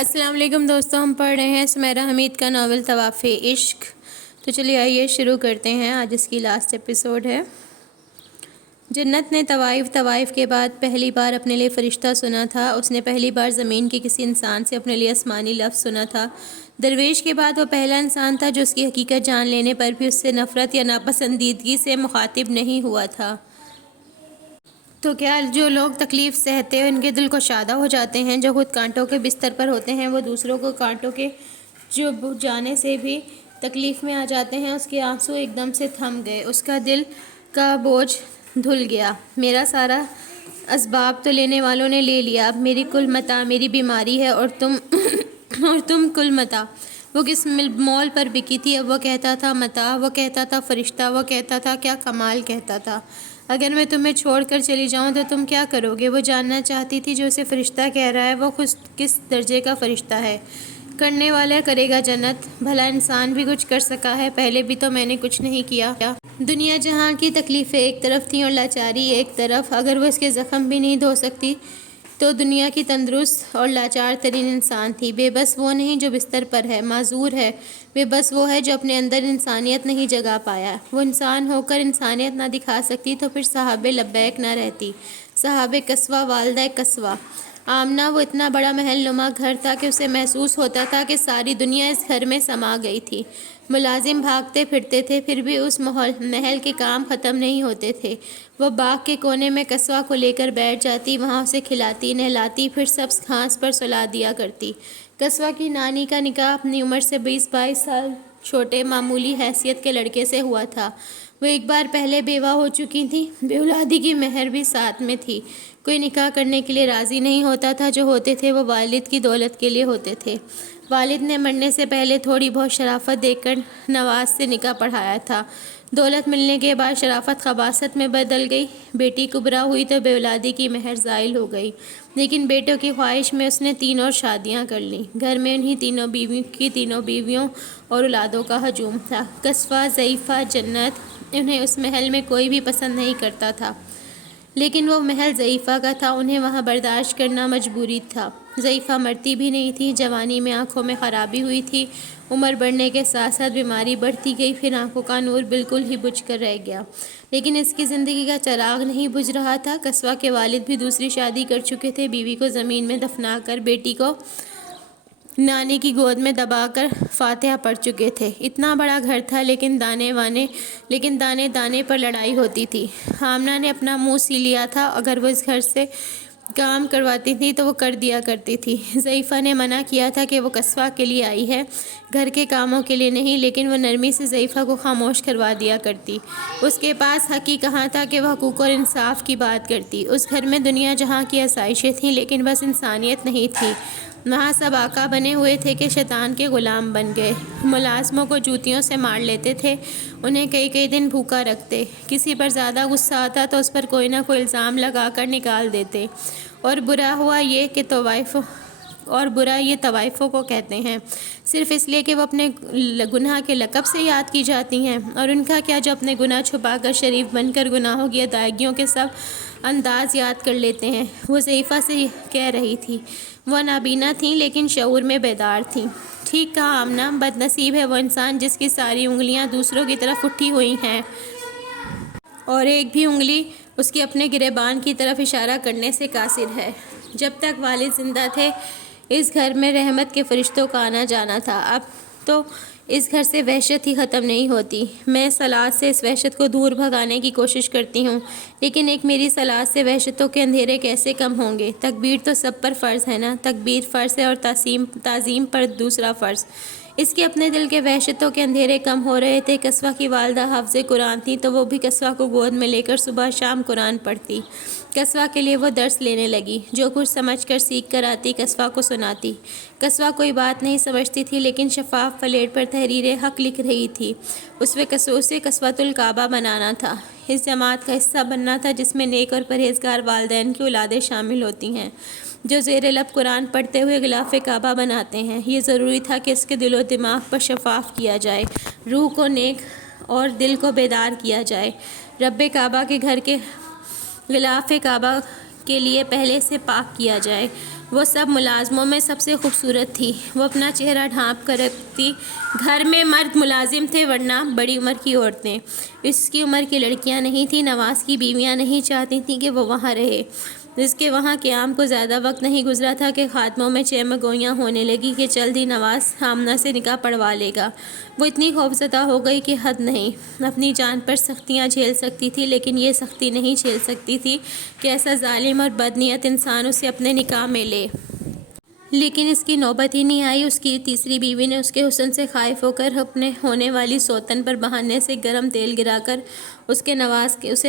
السلام علیکم دوستوں، ہم پڑھ رہے ہیں سمیرہ حمید کا ناول طواف عشق۔ تو چلیے آئیے شروع کرتے ہیں، آج اس کی لاسٹ ایپیسوڈ ہے۔ جنت نے طوائف کے بعد پہلی بار اپنے لیے فرشتہ سنا تھا۔ اس نے پہلی بار زمین کے کسی انسان سے اپنے لیے آسمانی لفظ سنا تھا۔ درویش کے بعد وہ پہلا انسان تھا جو اس کی حقیقت جان لینے پر بھی اس سے نفرت یا ناپسندیدگی سے مخاطب نہیں ہوا تھا۔ تو کیا جو لوگ تکلیف سہتے ان کے دل کو شادہ ہو جاتے ہیں؟ جو خود کانٹوں کے بستر پر ہوتے ہیں وہ دوسروں کو کانٹوں کے چبھ جانے سے بھی تکلیف میں آ جاتے ہیں۔ اس کے آنسو ایک دم سے تھم گئے، اس کا دل کا بوجھ دھل گیا۔ میرا سارا اسباب تو لینے والوں نے لے لیا، اب میری کل متاع میری بیماری ہے اور تم کل متاع۔ وہ کس مول پر بکی تھی؟ اب وہ کہتا تھا متاع، وہ کہتا تھا فرشتہ، وہ کہتا تھا کیا کمال کہتا تھا۔ اگر میں تمہیں چھوڑ کر چلی جاؤں تو تم کیا کرو گے؟ وہ جاننا چاہتی تھی جو اسے فرشتہ کہہ رہا ہے وہ خود کس درجے کا فرشتہ ہے۔ کرنے والا کرے گا جنت، بھلا انسان بھی کچھ کر سکا ہے؟ پہلے بھی تو میں نے کچھ نہیں کیا۔ دنیا جہاں کی تکلیفیں ایک طرف تھیں اور لاچاری ایک طرف، اگر وہ اس کے زخم بھی نہیں دھو سکتی تو دنیا کی تندرست اور لاچار ترین انسان تھی۔ بے بس وہ نہیں جو بستر پر ہے، معذور ہے۔ بے بس وہ ہے جو اپنے اندر انسانیت نہیں جگا پایا۔ وہ انسان ہو کر انسانیت نہ دکھا سکتی تو پھر صاحب لبیک نہ رہتی۔ صاحب قصوہ، والدہ قصوہ آمنہ، وہ اتنا بڑا محل نما گھر تھا کہ اسے محسوس ہوتا تھا کہ ساری دنیا اس گھر میں سما گئی تھی۔ ملازم بھاگتے پھرتے تھے پھر بھی اس محل کے کام ختم نہیں ہوتے تھے۔ وہ باغ کے کونے میں قصوہ کو لے کر بیٹھ جاتی، وہاں اسے کھلاتی نہلاتی، پھر سبز گھاس پر سلا دیا کرتی۔ قصوہ کی نانی کا نکاح اپنی عمر سے 20-22 سال چھوٹے معمولی حیثیت کے لڑکے سے ہوا تھا۔ وہ ایک بار پہلے بیوہ ہو چکی تھی، بے اولادی کی مہر بھی ساتھ میں تھی۔ کوئی نکاح کرنے کے لیے راضی نہیں ہوتا تھا، جو ہوتے تھے وہ والد کی دولت کے لیے ہوتے تھے۔ والد نے مرنے سے پہلے تھوڑی بہت شرافت دے کر نواز سے نکاح پڑھایا تھا۔ دولت ملنے کے بعد شرافت خباثت میں بدل گئی۔ بیٹی کبرا ہوئی تو بے اولادی کی مہر زائل ہو گئی، لیکن بیٹوں کی خواہش میں اس نے 3 اور شادیاں کر لیں۔ گھر میں انہی تینوں بیویوں اور اولادوں کا ہجوم تھا۔ قصوہ، ضعیفہ، جنت، انہیں اس محل میں کوئی بھی پسند نہیں کرتا تھا، لیکن وہ محل ضعیفہ کا تھا، انہیں وہاں برداشت کرنا مجبوری تھا۔ ضعیفہ مرتی بھی نہیں تھی، جوانی میں آنکھوں میں خرابی ہوئی تھی، عمر بڑھنے کے ساتھ ساتھ بیماری بڑھتی گئی، پھر آنکھوں کا نور بالکل ہی بجھ کر رہ گیا، لیکن اس کی زندگی کا چراغ نہیں بجھ رہا تھا۔ قصوہ کے والد بھی دوسری شادی کر چکے تھے، بیوی کو زمین میں دفنا کر بیٹی کو نانی کی گود میں دبا کر فاتحہ پڑھ چکے تھے۔ اتنا بڑا گھر تھا لیکن دانے دانے پر لڑائی ہوتی تھی۔ آمنہ نے اپنا منہ سی لیا تھا، اگر وہ اس گھر سے کام کرواتی تھی تو وہ کر دیا کرتی تھی۔ ضعیفہ نے منع کیا تھا کہ وہ قصوہ کے لیے آئی ہے، گھر کے کاموں کے لیے نہیں، لیکن وہ نرمی سے ضعیفہ کو خاموش کروا دیا کرتی۔ اس کے پاس حق ہی کہاں تھا کہ وہ حقوق اور انصاف کی بات کرتی۔ اس گھر میں دنیا جہاں کی آسائشیں تھیں لیکن بس انسانیت نہیں تھی۔ وہاں سب آقا بنے ہوئے تھے کہ شیطان کے غلام بن گئے۔ ملازموں کو جوتیوں سے مار لیتے تھے، انہیں کئی دن بھوکا رکھتے، کسی پر زیادہ غصہ آتا تو اس پر کوئی نہ کوئی الزام لگا کر نکال دیتے، اور برا یہ طوائفوں کو کہتے ہیں، صرف اس لیے کہ وہ اپنے گناہ کے لقب سے یاد کی جاتی ہیں۔ اور ان کا کیا جو اپنے گناہ چھپا کر شریف بن کر گناہوں کی ادائیگیوں کے سب انداز یاد کر لیتے ہیں۔ وہ ضعیفہ سے کہہ رہی تھی۔ وہ نابینا تھیں لیکن شعور میں بیدار تھیں۔ ٹھیک کہا آمنہ، بد نصیب ہے وہ انسان جس کی ساری انگلیاں دوسروں کی طرف اٹھی ہوئی ہیں اور ایک بھی انگلی اس کی اپنے گریبان کی طرف اشارہ کرنے سے قاصر ہے۔ جب تک والد زندہ تھے اس گھر میں رحمت کے فرشتوں کا آنا جانا تھا، اب تو اس گھر سے وحشت ہی ختم نہیں ہوتی۔ میں صلات سے اس وحشت کو دور بھگانے کی کوشش کرتی ہوں، لیکن ایک میری صلات سے وحشتوں کے اندھیرے کیسے کم ہوں گے؟ تکبیر تو سب پر فرض ہے نا، تکبیر فرض ہے اور تعظیم پر دوسرا فرض۔ اس کے اپنے دل کے وحشتوں کے اندھیرے کم ہو رہے تھے۔ قصوہ کی والدہ حافظ قرآن تھی تو وہ بھی قصوہ کو گود میں لے کر صبح شام قرآن پڑھتی۔ قصوہ کے لیے وہ درس لینے لگی، جو کچھ سمجھ کر سیکھ کر آتی قصوہ کو سناتی۔ قصوہ کوئی بات نہیں سمجھتی تھی لیکن شفاف پلیٹ پر تحریر حق لکھ رہی تھی۔ اسے قصوۃ الکعبہ بنانا تھا، اس جماعت کا حصہ بننا تھا جس میں نیک اور پرہیزگار والدین کی اولادیں شامل ہوتی ہیں، جو زیر لب قرآن پڑھتے ہوئے غلاف کعبہ بناتے ہیں۔ یہ ضروری تھا کہ اس کے دل و دماغ پر شفاف کیا جائے، روح کو نیک اور دل کو بیدار کیا جائے۔ رب کعبہ کے گھر کے غلاف کعبہ کے لیے پہلے سے پاک کیا جائے۔ وہ سب ملازموں میں سب سے خوبصورت تھی۔ وہ اپنا چہرہ ڈھانپ کر رکھتی۔ گھر میں مرد ملازم تھے ورنہ بڑی عمر کی عورتیں۔ اس کی عمر کی لڑکیاں نہیں تھیں۔ نواز کی بیویاں نہیں چاہتی تھیں کہ وہ وہاں رہے۔ اس کے وہاں قیام کو زیادہ وقت نہیں گزرا تھا کہ خاتموں میں چہمگوئیاں ہونے لگی کہ جلد ہی نواز آمنہ سے نکاح پڑھوا لے گا۔ وہ اتنی خوفزدہ ہو گئی کہ حد نہیں۔ اپنی جان پر سختیاں جھیل سکتی تھی لیکن یہ سختی نہیں جھیل سکتی تھی کہ ایسا ظالم اور بدنیت انسان اسے اپنے نکاح میں لے۔ لیکن اس کی نوبت ہی نہیں آئی۔ اس کی تیسری بیوی نے اس کے حسن سے خائف ہو کر اپنے ہونے والی سوتن پر بہانے سے گرم تیل گرا کر اسے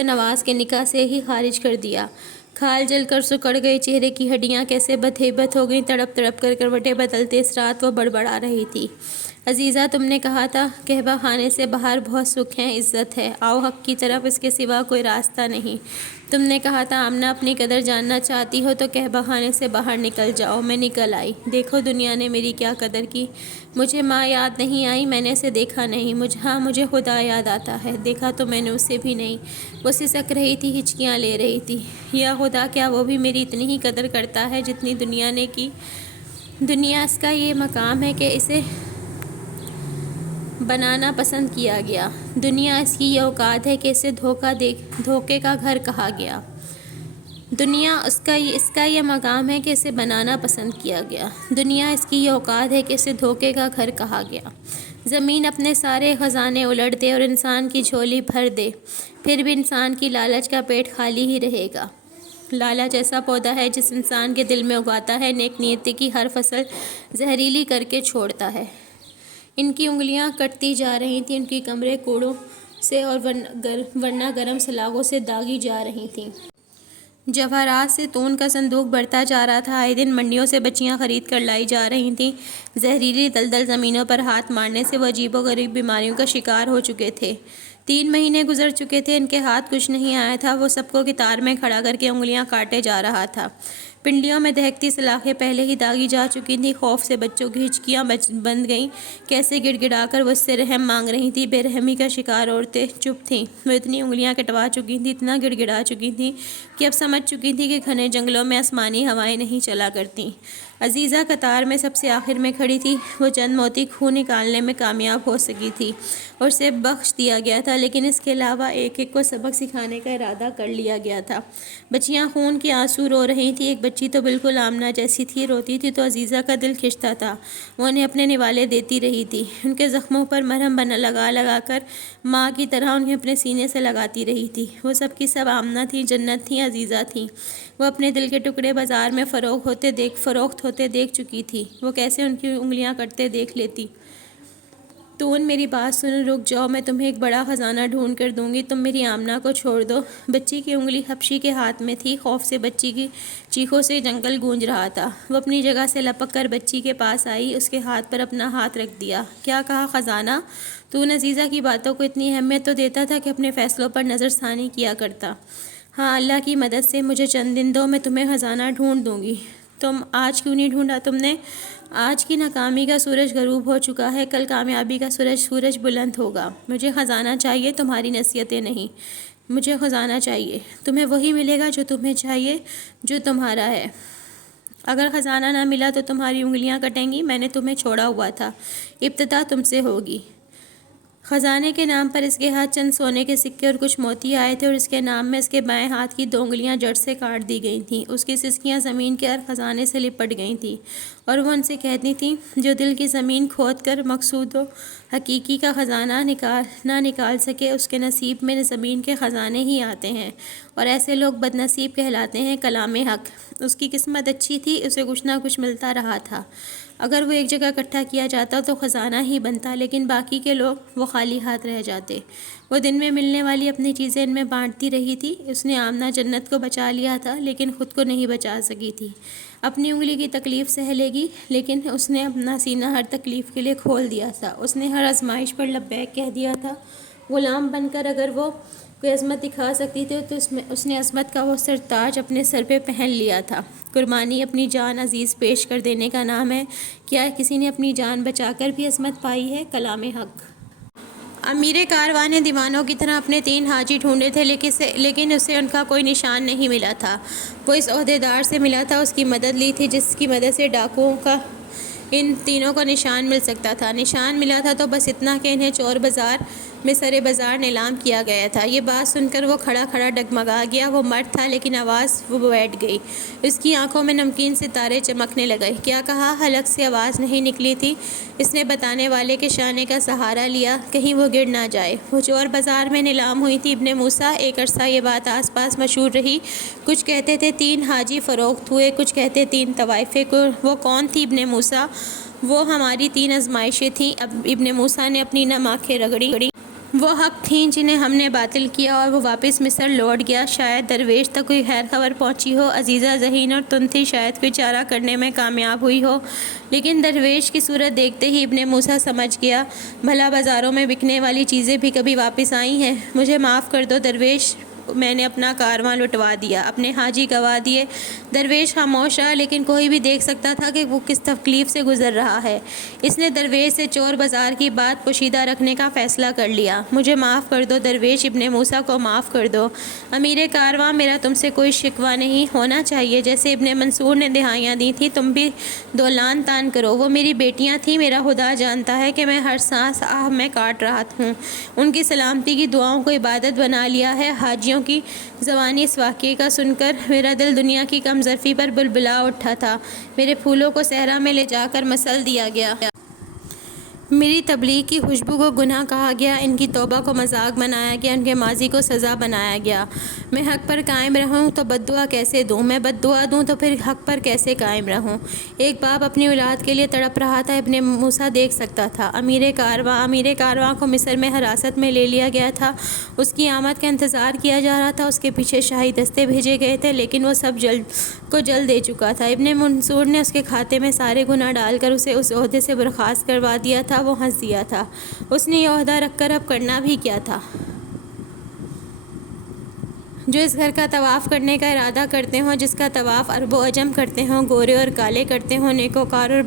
نواز کے نکاح سے ہی خارج کر دیا۔ کھال جل کر سکڑ گئی، چہرے کی ہڈیاں کیسے بدہیبت ہو گئیں۔ تڑپ تڑپ کر کروٹیں بدلتے اس رات وہ بڑبڑا رہی تھی۔ عزیزہ، تم نے کہا تھا کعبہ خانے سے باہر بہت سکھ ہے، عزت ہے، آؤ حق کی طرف، اس کے سوا کوئی راستہ نہیں۔ تم نے کہا تھا آمنہ اپنی قدر جاننا چاہتی ہو تو کعبہ خانے سے باہر نکل جاؤ۔ میں نکل آئی۔ دیکھو دنیا نے میری کیا قدر کی۔ مجھے ماں یاد نہیں آئی، میں نے اسے دیکھا نہیں۔ مجھے خدا یاد آتا ہے، دیکھا تو میں نے اسے بھی نہیں۔ وہ سسک رہی تھی، ہچکیاں لے رہی تھی۔ یا خدا، کیا وہ بھی میری اتنی ہی قدر کرتا ہے جتنی دنیا نے کی؟ دنیا اس کا یہ مقام ہے کہ اسے بنانا پسند کیا گیا۔ دنیا اس کی یہ اوقات ہے کہ اسے دھوکے کا گھر کہا گیا۔ دنیا اس کا یہ مقام ہے کہ اسے بنانا پسند کیا گیا۔ دنیا اس کی یہ اوقات ہے کہ اسے دھوکے کا گھر کہا گیا۔ زمین اپنے سارے خزانے الٹ دے اور انسان کی جھولی بھر دے، پھر بھی انسان کی لالچ کا پیٹ خالی ہی رہے گا۔ لالچ ایسا پودا ہے جس انسان کے دل میں اگاتا ہے، نیک نیتی کی ہر فصل زہریلی کر کے چھوڑتا ہے۔ ان کی انگلیاں کٹتی جا رہی تھیں، ان کی کمریں کوڑوں سے اور ورنہ گرم سلاخوں سے داغی جا رہی تھیں۔ جواہرات سے تون کا صندوق بڑھتا جا رہا تھا۔ آئے دن منڈیوں سے بچیاں خرید کر لائی جا رہی تھیں۔ زہریلی دلدل زمینوں پر ہاتھ مارنے سے وہ عجیب و غریب بیماریوں کا شکار ہو چکے تھے۔ 3 مہینے گزر چکے تھے، ان کے ہاتھ کچھ نہیں آیا تھا۔ وہ سب کو قطار میں کھڑا کر کے انگلیاں کاٹے جا رہا تھا۔ پنڈلیوں میں دہکتی سلاخیں پہلے ہی داغی جا چکی تھیں۔ خوف سے بچوں کی ہچکیاں بند گئیں۔ کیسے گڑ گڑا کر وہ اس سے رحم مانگ رہی تھیں۔ بے رحمی کا شکار عورتیں چپ تھیں۔ وہ اتنی انگلیاں کٹوا چکی تھیں، اتنا گڑ گڑا چکی تھیں کہ اب سمجھ چکی تھیں کہ گھنے جنگلوں میں آسمانی ہوائیں نہیں چلا کرتیں۔ عزیزہ قطار میں سب سے آخر میں کھڑی تھی۔ وہ چند موتی خون نکالنے میں کامیاب ہو سکی تھی اور اسے بخش دیا گیا تھا، لیکن اس کے علاوہ ایک ایک کو سبق سکھانے کا ارادہ کر لیا گیا تھا۔ بچیاں خون کے آنسو رو رہی تھیں۔ ایک بچی تو بالکل آمنہ جیسی تھی، روتی تھی تو عزیزہ کا دل کھنچتا تھا۔ وہ انہیں اپنے نوالے دیتی رہی تھی، ان کے زخموں پر مرہم لگا لگا کر ماں کی طرح انہیں اپنے سینے سے لگاتی رہی تھی۔ وہ سب کی سب آمنہ تھیں، جنت تھیں، عزیزہ تھیں۔ وہ اپنے دل کے ٹکڑے بازار میں فروخت ہوتے دیکھ چکی تھی۔ وہ کیسے ان کی انگلیاں کٹتے دیکھ لیتی۔ تون میری بات سن، رک جاؤ، میں تمہیں ایک بڑا خزانہ ڈھونڈ کر دوں گی، تم میری آمنہ کو چھوڑ دو۔ بچی کی انگلی حبشی کے ہاتھ میں تھی۔ خوف سے بچی کی چیخوں سے جنگل گونج رہا تھا۔ وہ اپنی جگہ سے لپک کر بچی کے پاس آئی، اس کے ہاتھ پر اپنا ہاتھ رکھ دیا۔ کیا کہا؟ خزانہ؟ تون عزیزہ کی باتوں کو اتنی اہمیت تو دیتا تھا کہ اپنے فیصلوں پر نظر ثانی کیا کرتا۔ ہاں، اللہ کی مدد سے مجھے چند دن دو، میں تمہیں خزانہ ڈھونڈ دوں گی۔ تم آج کیوں نہیں ڈھونڈا تم نے؟ آج کی ناکامی کا سورج غروب ہو چکا ہے، کل کامیابی کا سورج بلند ہوگا۔ مجھے خزانہ چاہیے، تمہاری نصیحتیں نہیں۔ مجھے خزانہ چاہیے۔ تمہیں وہی ملے گا جو تمہیں چاہیے، جو تمہارا ہے۔ اگر خزانہ نہ ملا تو تمہاری انگلیاں کٹیں گی۔ میں نے تمہیں چھوڑا ہوا تھا، ابتدا تم سے ہوگی۔ خزانے کے نام پر اس کے ہاتھ چند سونے کے سکے اور کچھ موتی آئے تھے اور اس کے نام میں اس کے بائیں ہاتھ کی 2 انگلیاں جڑ سے کاٹ دی گئی تھیں۔ اس کی سسکیاں زمین کے ہر خزانے سے لپٹ گئی تھیں اور وہ ان سے کہتی تھیں، جو دل کی زمین کھود کر مقصود و حقیقی کا خزانہ نہ نکال سکے، اس کے نصیب میں زمین کے خزانے ہی آتے ہیں اور ایسے لوگ بد نصیب کہلاتے ہیں۔ کلام حق۔ اس کی قسمت اچھی تھی، اسے کچھ نہ کچھ ملتا رہا تھا۔ اگر وہ ایک جگہ اکٹھا کیا جاتا تو خزانہ ہی بنتا، لیکن باقی کے لوگ وہ خالی ہاتھ رہ جاتے۔ وہ دن میں ملنے والی اپنی چیزیں ان میں بانٹتی رہی تھی۔ اس نے آمنہ جنت کو بچا لیا تھا، لیکن خود کو نہیں بچا سکی تھی۔ اپنی انگلی کی تکلیف سہ لے گی، لیکن اس نے اپنا سینہ ہر تکلیف کے لیے کھول دیا تھا۔ اس نے ہر آزمائش پر لبیک کہہ دیا تھا۔ غلام بن کر اگر وہ کوئی عظمت دکھا سکتی تھی تو اس نے عظمت کا وہ سرتاج اپنے سر پہ پہن لیا تھا۔ قربانی اپنی جان عزیز پیش کر دینے کا نام ہے۔ کیا کسی نے اپنی جان بچا کر بھی عظمت پائی ہے؟ کلام حق۔ امیر کارواں نے دیوانوں کی طرح اپنے 3 حاجی ڈھونڈے تھے، لیکن اسے ان کا کوئی نشان نہیں ملا تھا۔ وہ اس عہدیدار سے ملا تھا، اس کی مدد لی تھی، جس کی مدد سے ڈاکوؤں کا ان تینوں کو نشان مل سکتا تھا۔ نشان ملا تھا تو بس اتنا کہ انہیں چور بازار میں سرے بازار نیلام کیا گیا تھا۔ یہ بات سن کر وہ کھڑا کھڑا ڈگمگا گیا۔ وہ مرد تھا لیکن آواز وہ بیٹھ گئی۔ اس کی آنکھوں میں نمکین ستارے چمکنے لگے۔ کیا کہا؟ حلق سے آواز نہیں نکلی تھی۔ اس نے بتانے والے کے شانے کا سہارا لیا، کہیں وہ گر نہ جائے۔ وہ چور بازار میں نیلام ہوئی تھی ابن موسیٰ۔ ایک عرصہ یہ بات آس پاس مشہور رہی۔ کچھ کہتے تھے 3 حاجی فروخت ہوئے، کچھ کہتے 3 طوائفیں۔ وہ کون تھی ابن موسیٰ؟ وہ ہماری 3 آزمائشیں تھیں۔ اب ابن موسیٰ نے اپنی نم آنکھیں رگڑی۔ وہ حق تھیں جنہیں ہم نے باطل کیا، اور وہ واپس مصر لوٹ گیا۔ شاید درویش تک کوئی خیر خبر پہنچی ہو۔ عزیزہ ذہین اور تند تھی، شاید کوئی چارہ کرنے میں کامیاب ہوئی ہو۔ لیکن درویش کی صورت دیکھتے ہی ابن موسیٰ سمجھ گیا، بھلا بازاروں میں بکنے والی چیزیں بھی کبھی واپس آئی ہیں؟ مجھے معاف کر دو درویش، میں نے اپنا کارواں لٹوا دیا، اپنے حاجی گوا دیے۔ درویش خاموش رہا، لیکن کوئی بھی دیکھ سکتا تھا کہ وہ کس تکلیف سے گزر رہا ہے۔ اس نے درویش سے چور بازار کی بات پوشیدہ رکھنے کا فیصلہ کر لیا۔ مجھے معاف کر دو درویش، ابن موسیٰ کو معاف کر دو۔ امیر کارواں، میرا تم سے کوئی شکوہ نہیں ہونا چاہیے۔ جیسے ابن منصور نے دہائیاں دی تھیں، تم بھی دو لان تان کرو۔ وہ میری بیٹیاں تھیں، میرا خدا جانتا ہے کہ میں ہر سانس آہ میں کاٹ رہا ہوں۔ ان کی سلامتی کی دعاؤں کو عبادت بنا لیا ہے۔ حاجیوں کی زبانی اس واقعے کا سن کر میرا دل دنیا کی کم ظرفی پر بلبلا اٹھا تھا۔ میرے پھولوں کو صحرا میں لے جا کر مسل دیا گیا۔ میری تبلیغ کی خوشبو کو گناہ کہا گیا، ان کی توبہ کو مذاق بنایا گیا، ان کے ماضی کو سزا بنایا گیا۔ میں حق پر قائم رہوں تو بد دعا کیسے دوں؟ میں بد دعا دوں تو پھر حق پر کیسے قائم رہوں؟ ایک باپ اپنی اولاد کے لیے تڑپ رہا تھا، ابن موسیٰ دیکھ سکتا تھا۔ امیر کارواں کو مصر میں حراست میں لے لیا گیا تھا۔ اس کی آمد کا انتظار کیا جا رہا تھا۔ اس کے پیچھے شاہی دستے بھیجے گئے تھے، لیکن وہ سب جل دے چکا تھا۔ ابن منصور نے اس کے کھاتے میں سارے گناہ ڈال کر اسے اس عہدے سے برخاست کروا دیا تھا۔ وہ ہنس دیا تھا۔ اس نے یہ عہدہ رکھ کر اب کرنا بھی کیا تھا؟ جو اس گھر کا طواف کرنے کا ارادہ کرتے ہوں، جس کا طواف عرب و عجم کرتے ہوں، گورے اور کالے کرتے ہوں، نیکوکار اور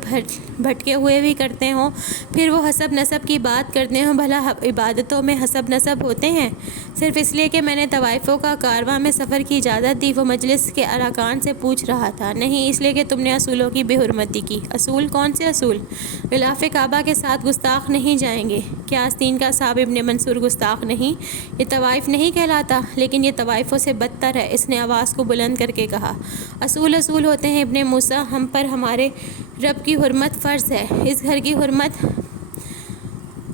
بھٹکے ہوئے بھی کرتے ہوں، پھر وہ حسب نسب کی بات کرتے ہوں، بھلا عبادتوں میں حسب نسب ہوتے ہیں؟ صرف اس لیے کہ میں نے طوائفوں کا کارواں میں سفر کی اجازت دی، وہ مجلس کے اراکان سے پوچھ رہا تھا۔ نہیں، اس لیے کہ تم نے اصولوں کی بے حرمتی کی۔ اصول؟ کون سے اصول؟ غلاف کعبہ کے ساتھ گستاخ نہیں جائیں گے۔ کیا آستین کا صاحب ابن منصور گستاخ نہیں؟ یہ طوائف نہیں کہلاتا؟ لیکن یہ طوائفوں سے بدتر ہے۔ اس نے آواز کو بلند کر کے کہا۔ اصول ہوتے ہیں ابن موسیٰ، ہم پر ہمارے رب کی حرمت فرض ہے۔ اس گھر کی حرمت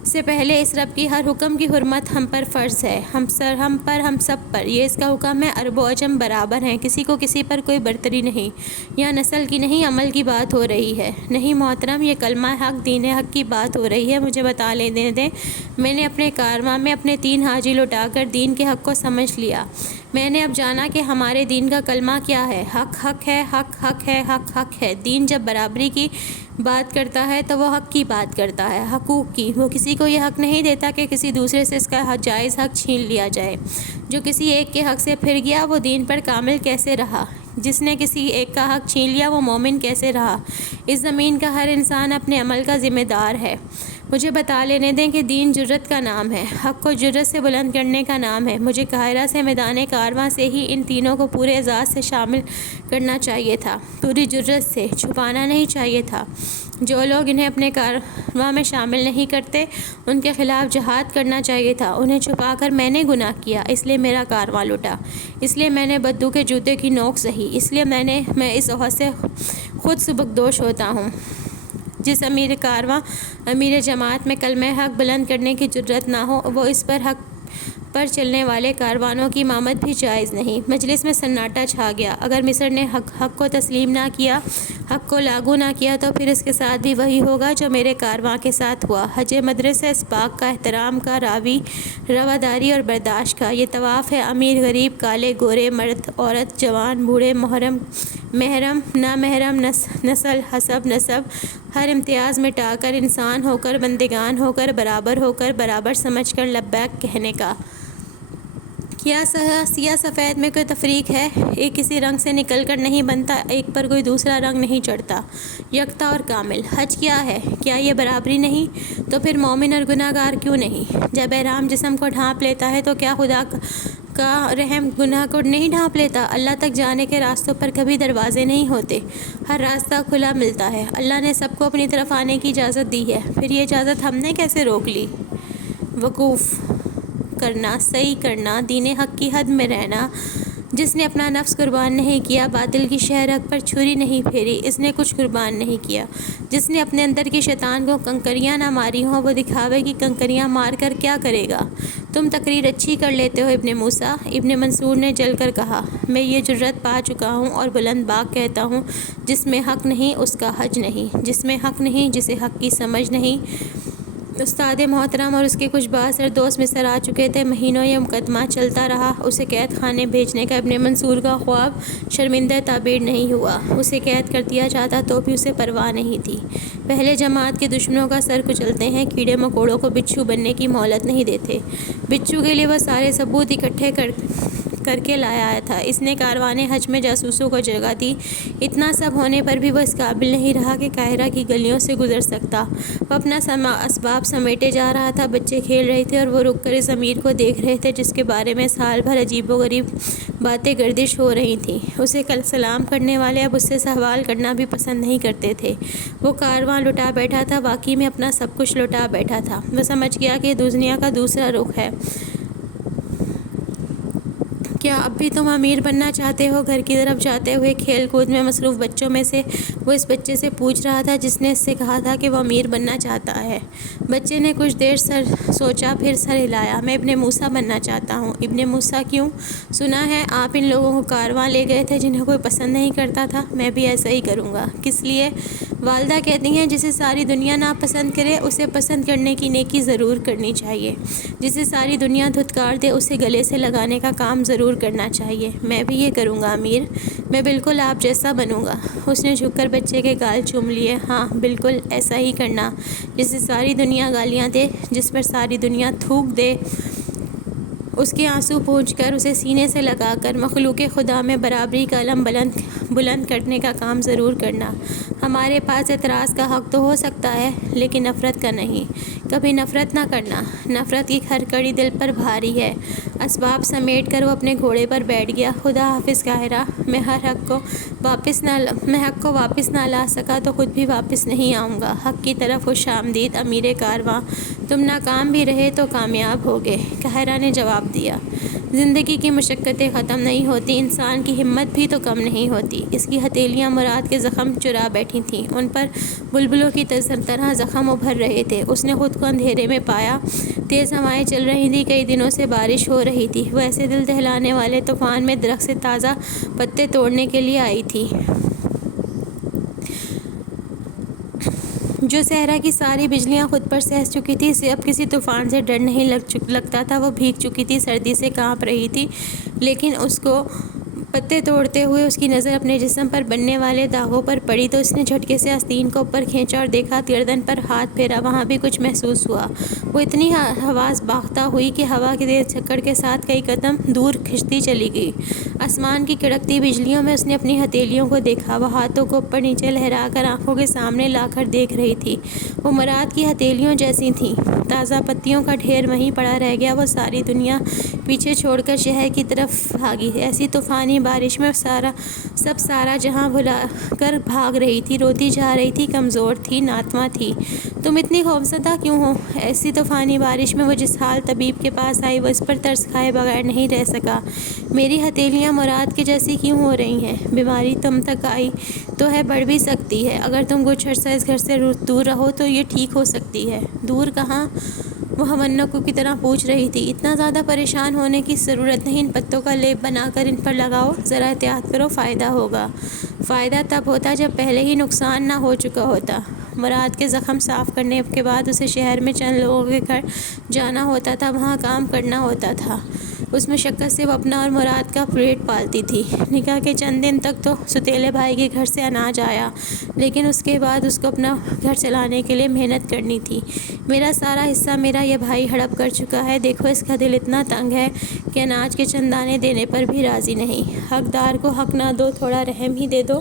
سے پہلے اس رب کی ہر حکم کی حرمت ہم پر فرض ہے، ہم سب پر۔ یہ اس کا حکم ہے، عرب و عجم برابر ہیں، کسی کو کسی پر کوئی برتری نہیں۔ یہاں نسل کی نہیں، عمل کی بات ہو رہی ہے۔ نہیں محترم، یہ کلمہ حق، دین حق کی بات ہو رہی ہے۔ مجھے بتا لینے دیں، میں نے اپنے کارواں میں اپنے 3 حاجی لوٹا کر دین کے حق کو سمجھ لیا۔ میں نے اب جانا کہ ہمارے دین کا کلمہ کیا ہے۔ حق حق ہے، حق حق ہے، حق حق ہے۔ دین جب برابری کی بات کرتا ہے تو وہ حق کی بات کرتا ہے، حقوق کی۔ وہ کسی کو یہ حق نہیں دیتا کہ کسی دوسرے سے اس کا جائز حق چھین لیا جائے۔ جو کسی ایک کے حق سے پھر گیا، وہ دین پر کامل کیسے رہا؟ جس نے کسی ایک کا حق چھین لیا، وہ مومن کیسے رہا؟ اس زمین کا ہر انسان اپنے عمل کا ذمہ دار ہے۔ مجھے بتا لینے دیں کہ دین جرت کا نام ہے، حق کو جرت سے بلند کرنے کا نام ہے۔ مجھے قاہرہ سے میدان کارواں سے ہی ان تینوں کو پورے اعزاز سے شامل کرنا چاہیے تھا، پوری جرت سے، چھپانا نہیں چاہیے تھا۔ جو لوگ انہیں اپنے کارواں میں شامل نہیں کرتے، ان کے خلاف جہاد کرنا چاہیے تھا۔ انہیں چھپا کر میں نے گناہ کیا، اس لیے میرا کارواں لٹا، اس لیے میں نے بدو کے جوتے کی نوک سہی، اس لیے میں اس عہد سے خود سبکدوش ہوتا ہوں۔ جس امیر کارواں، امیر جماعت میں کلمہ حق بلند کرنے کی جرت نہ ہو، وہ اس پر حق پر چلنے والے کاروانوں کی امامت بھی جائز نہیں۔ مجلس میں سناٹا چھا گیا۔ اگر مصر نے حق کو تسلیم نہ کیا، حق کو لاگو نہ کیا، تو پھر اس کے ساتھ بھی وہی ہوگا جو میرے کارواں کے ساتھ ہوا۔ حج مدرسہ اس پاک کا، احترام کا، رواداری اور برداشت کا۔ یہ طواف ہے امیر غریب، کالے گورے، مرد عورت، جوان بوڑھے، محرم نامحرم، نسل حسب نسب، ہر امتیاز مٹا کر، انسان ہو کر، بندگان ہو کر، برابر سمجھ کر لبیک کہنے کا۔ کیا سیاہ سفید میں کوئی تفریق ہے؟ ایک کسی رنگ سے نکل کر نہیں بنتا، ایک پر کوئی دوسرا رنگ نہیں چڑھتا، یکتا اور کامل۔ حج کیا ہے؟ کیا یہ برابری نہیں؟ تو پھر مومن اور گناہ گار کیوں نہیں؟ جب احرام جسم کو ڈھانپ لیتا ہے تو کیا خدا کا رحم گناہ کو نہیں ڈھانپ لیتا؟ اللہ تک جانے کے راستوں پر کبھی دروازے نہیں ہوتے، ہر راستہ کھلا ملتا ہے۔ اللہ نے سب کو اپنی طرف آنے کی اجازت دی ہے، پھر یہ اجازت ہم نے کیسے روک لی؟ وقوف کرنا، صحیح کرنا، دین حق کی حد میں رہنا۔ جس نے اپنا نفس قربان نہیں کیا، باطل کی شہرک پر چھری نہیں پھیری، اس نے کچھ قربان نہیں کیا۔ جس نے اپنے اندر کے شیطان کو کنکریاں نہ ماری ہوں، وہ دکھاوے کی کنکریاں مار کر کیا کرے گا؟ تم تقریر اچھی کر لیتے ہو ابن موسیٰ۔ ابن منصور نے جل کر کہا، میں یہ جرأت پا چکا ہوں اور بلند باغ کہتا ہوں، جس میں حق نہیں اس کا حج نہیں، جس میں حق نہیں جسے حق کی سمجھ نہیں۔ استاد محترم اور اس کے کچھ باز اور دوست مصر آ چکے تھے۔ مہینوں یہ مقدمہ چلتا رہا۔ اسے قید خانے بھیجنے کا ابن منصور کا خواب شرمندہ تعبیر نہیں ہوا۔ اسے قید کر دیا جاتا تو بھی اسے پرواہ نہیں تھی۔ پہلے جماعت کے دشمنوں کا سر کچلتے ہیں، کیڑے مکوڑوں کو بچھو بننے کی مہلت نہیں دیتے۔ بچھو کے لیے وہ سارے ثبوت اکٹھے کر کے لایا تھا۔ اس نے کاروان حج میں جاسوسوں کو جگہ دی۔ اتنا سب ہونے پر بھی وہ اس قابل نہیں رہا کہ قاہرہ کی گلیوں سے گزر سکتا۔ وہ اپنا اسباب سمیٹے جا رہا تھا۔ بچے کھیل رہے تھے اور وہ رک کر اس امیر کو دیکھ رہے تھے جس کے بارے میں سال بھر عجیب و غریب باتیں گردش ہو رہی تھیں۔ اسے کل سلام کرنے والے اب اس سے سوال کرنا بھی پسند نہیں کرتے تھے۔ وہ کارواں لٹا بیٹھا تھا، واقعی میں اپنا سب کچھ لٹا بیٹھا تھا۔ وہ سمجھ گیا کہ دنیا کا دوسرا رخ ہے۔ کیا اب بھی تم امیر بننا چاہتے ہو؟ گھر کی طرف جاتے ہوئے کھیل کود میں مصروف بچوں میں سے وہ اس بچے سے پوچھ رہا تھا جس نے اس سے کہا تھا کہ وہ امیر بننا چاہتا ہے۔ بچے نے کچھ دیر سوچا، پھر سر ہلایا۔ میں ابن موسیٰ بننا چاہتا ہوں۔ ابن موسیٰ کیوں؟ سنا ہے آپ ان لوگوں کو کارواں لے گئے تھے جنہیں کوئی پسند نہیں کرتا تھا۔ میں بھی ایسا ہی کروں گا۔ کس لیے؟ والدہ کہتی ہیں جسے ساری دنیا ناپسند کرے اسے پسند کرنے کی نیکی ضرور کرنی چاہیے، جسے ساری دنیا دھتکار دے اسے گلے سے لگانے کا کام ضرور کرنا چاہیے۔ میں بھی یہ کروں گا امیر، میں بالکل آپ جیسا بنوں گا۔ اس نے جھک کر بچے کے گال چوم لیے۔ ہاں بالکل ایسا ہی کرنا، جسے ساری دنیا گالیاں دے، جس پر ساری دنیا تھوک دے، اس کے آنسو پونچھ کر اسے سینے سے لگا کر مخلوق خدا میں برابری کا علم بلند کرنے کا کام ضرور کرنا۔ ہمارے پاس اعتراض کا حق تو ہو سکتا ہے لیکن نفرت کا نہیں۔ کبھی نفرت نہ کرنا، نفرت کی ہر کڑی دل پر بھاری ہے۔ اسباب سمیٹ کر وہ اپنے گھوڑے پر بیٹھ گیا۔ خدا حافظ قاہرہ، میں حق کو واپس نہ لا سکا تو خود بھی واپس نہیں آؤں گا۔ حق کی طرف خوش آمدید امیر کارواں، تم ناکام بھی رہے تو کامیاب ہوگے۔ قاہرہ نے جواب دیا، زندگی کی مشقتیں ختم نہیں ہوتی، انسان کی ہمت بھی تو کم نہیں ہوتی۔ اس کی ہتھیلیاں مراد کے زخم چرا بیٹھی تھیں، ان پر بلبلوں کی طرح زخم ابھر رہے تھے۔ اس نے خود کو اندھیرے میں پایا۔ تیز ہوائیں چل رہی تھیں، کئی دنوں سے بارش ہو رہی تھی۔ وہ ایسے دل دہلانے والے طوفان میں درخت سے تازہ پتے توڑنے کے لیے آئی تھی۔ جو صحرا کی ساری بجلیاں خود پر سہس چکی تھی، اسے اب کسی طوفان سے ڈر نہیں لگتا تھا۔ وہ بھیگ چکی تھی، سردی سے کانپ رہی تھی، لیکن اس کو پتے توڑتے ہوئے اس کی نظر اپنے جسم پر بننے والے داغوں پر پڑی تو اس نے جھٹکے سے آستین کو اوپر کھینچا اور دیکھا، گردن پر ہاتھ پھیرا، وہاں بھی کچھ محسوس ہوا۔ وہ اتنی حواس باختہ ہوئی کہ ہوا کی تیز جھکڑ کے ساتھ کئی قدم دور کھنچتی چلی گئی۔ آسمان کی کڑکتی بجلیوں میں اس نے اپنی ہتھیلیوں کو دیکھا۔ وہ ہاتھوں کو اوپر نیچے لہرا کر آنکھوں کے سامنے لا کر دیکھ رہی تھی۔ وہ مراد کی ہتھیلیوں جیسی تھیں۔ تازہ پتیوں کا ڈھیر وہیں پڑا رہ گیا۔ وہ ساری دنیا پیچھے چھوڑ کر شہر کی طرف بھاگی۔ ایسی طوفانی بارش میں سارا جہاں بھلا کر بھاگ رہی تھی، روتی جا رہی تھی، کمزور تھی، ناتواں تھی۔ تم اتنی خوفزدہ کیوں ہو؟ ایسی طوفانی بارش میں وہ جس حال طبیب کے پاس آئی، وہ اس پر ترس کھائے بغیر نہیں رہ سکا۔ میری ہتھیلیاں مراد کے جیسی کیوں ہو رہی ہیں؟ بیماری تم تک آئی تو ہے، بڑھ بھی سکتی ہے۔ اگر تم کچھ عرصہ اس گھر سے دور رہو تو یہ ٹھیک ہو سکتی ہے۔ دور کہاں؟ وہ ہونکوں کی طرح پوچھ رہی تھی۔ اتنا زیادہ پریشان ہونے کی ضرورت نہیں، ان پتوں کا لیپ بنا کر ان پر لگاؤ، ذرا احتیاط کرو، فائدہ ہوگا۔ فائدہ تب ہوتا جب پہلے ہی نقصان نہ ہو چکا ہوتا۔ مراد کے زخم صاف کرنے کے بعد اسے شہر میں چند لوگوں کے گھر جانا ہوتا تھا، وہاں کام کرنا ہوتا تھا۔ اس مشقت سے وہ اپنا اور مراد کا پیٹ پالتی تھی۔ نکاح کے چند دن تک تو ستیلے بھائی کے گھر سے اناج آیا، لیکن اس کے بعد اس کو اپنا گھر چلانے کے لیے محنت کرنی تھی۔ میرا سارا حصہ میرا یہ بھائی ہڑپ کر چکا ہے، دیکھو اس کا دل اتنا تنگ ہے کہ اناج کے چند دانے دینے پر بھی راضی نہیں۔ حقدار کو حق نہ دو، تھوڑا رحم ہی دے دو۔